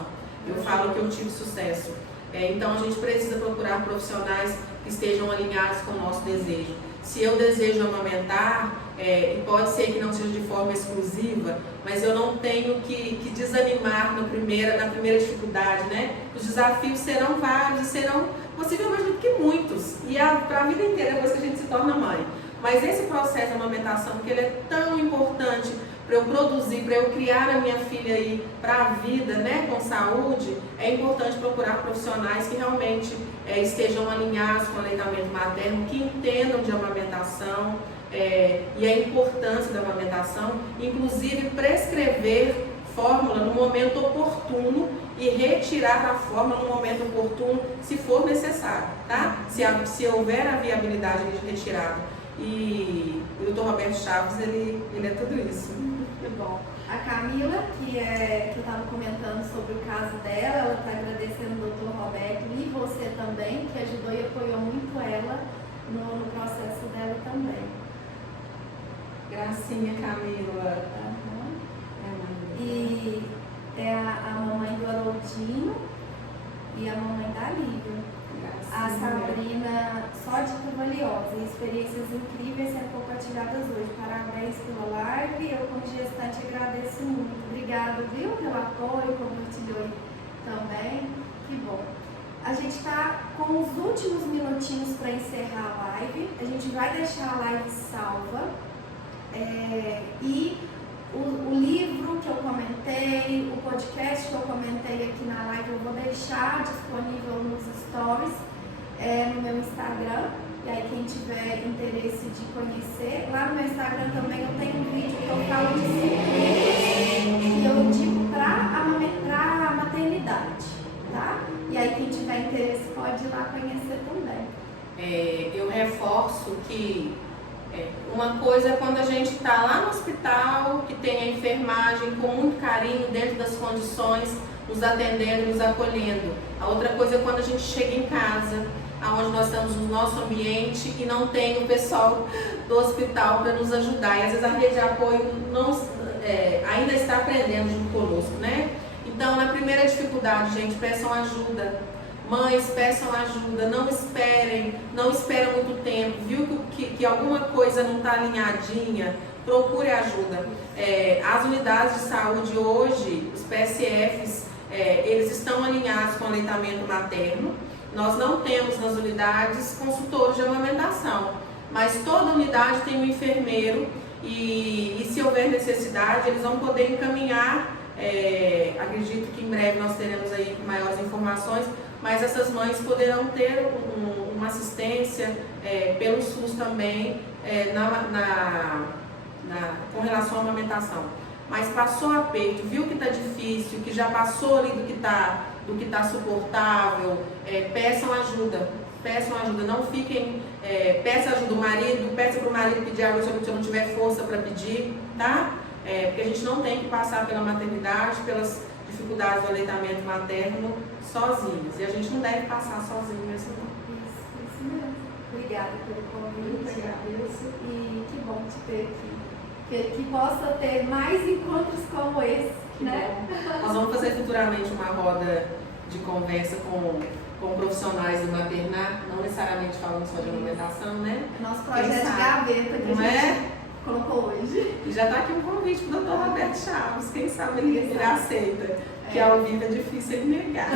Eu falo que eu tive sucesso. Então, a gente precisa procurar profissionais que estejam alinhados com o nosso desejo. Se eu desejo amamentar, e pode ser que não seja de forma exclusiva, mas eu não tenho que desanimar na primeira dificuldade, né? Os desafios serão vários e serão possivelmente que muitos, e para a vida inteira depois que a gente se torna mãe. Mas esse processo de amamentação, que ele é tão importante para eu produzir, para eu criar a minha filha aí para a vida, né, com saúde, é importante procurar profissionais que realmente estejam alinhados com o aleitamento materno, que entendam de amamentação e a importância da amamentação, inclusive prescrever fórmula no momento oportuno e retirar a fórmula no momento oportuno, se for necessário, tá? Se houver a viabilidade de retirada. E o Dr. Roberto Chaves, ele é tudo isso. Muito bom. A Camila, que eu estava comentando sobre o caso dela, ela está agradecendo o Dr. Roberto e você também, que ajudou e apoiou muito ela no processo dela também. Gracinha, Camila. E é a mamãe do Haroldinho e a mamãe da Lívia. A Sabrina, só dica valiosa, experiências incríveis sendo compartilhadas hoje. Parabéns pela live, eu como gestante agradeço muito. Obrigada, viu, pelo apoio, compartilhou aí também, que bom. A gente está com os últimos minutinhos para encerrar a live, a gente vai deixar a live salva e o livro que eu comentei, o podcast que eu comentei aqui na live, eu vou deixar disponível nos stories, no meu Instagram. E aí quem tiver interesse de conhecer, lá no meu Instagram também eu tenho um vídeo que eu falo de 5 livros que eu digo para a maternidade, tá? E aí quem tiver interesse pode ir lá conhecer também. Eu reforço que uma coisa é quando a gente está lá no hospital, que tem a enfermagem com muito carinho, dentro das condições, nos atendendo, nos acolhendo. A outra coisa é quando a gente chega em casa, onde nós estamos no nosso ambiente e não tem o pessoal do hospital para nos ajudar. E às vezes a rede de apoio ainda está aprendendo junto conosco, né? Então, na primeira dificuldade, gente, peçam ajuda. Mães, peçam ajuda, não esperem muito tempo, viu que alguma coisa não está alinhadinha, procure ajuda. As unidades de saúde hoje, os PSFs, eles estão alinhados com o aleitamento materno. Nós não temos nas unidades consultores de amamentação, mas toda unidade tem um enfermeiro e se houver necessidade, eles vão poder encaminhar. Acredito que em breve nós teremos aí maiores informações, mas essas mães poderão ter uma assistência pelo SUS também com relação à amamentação. Mas passou aperto, viu que está difícil, que já passou ali do que tá suportável, peçam ajuda, não fiquem, peça ajuda do marido, peça para o marido pedir ajuda se eu não tiver força para pedir, tá? Porque a gente não tem que passar pela maternidade, pelas dificuldades do aleitamento materno sozinhos. E a gente não deve passar sozinho mesmo. Isso mesmo. Obrigada pelo convite. Agradeço. E que bom te ter aqui. Que possa ter mais encontros como esse, né? Nós vamos fazer futuramente uma roda de conversa com profissionais do maternar, não necessariamente falando só de alimentação, né? Nosso projeto de gaveta que a gente colocou hoje. E já está aqui um convite para o Dr. Roberto Chaves, quem sabe ele aceita, que ao vivo é difícil ele negar.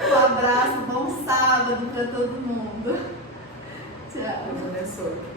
Um abraço, bom sábado para todo mundo. Tchau. Deus abençoe.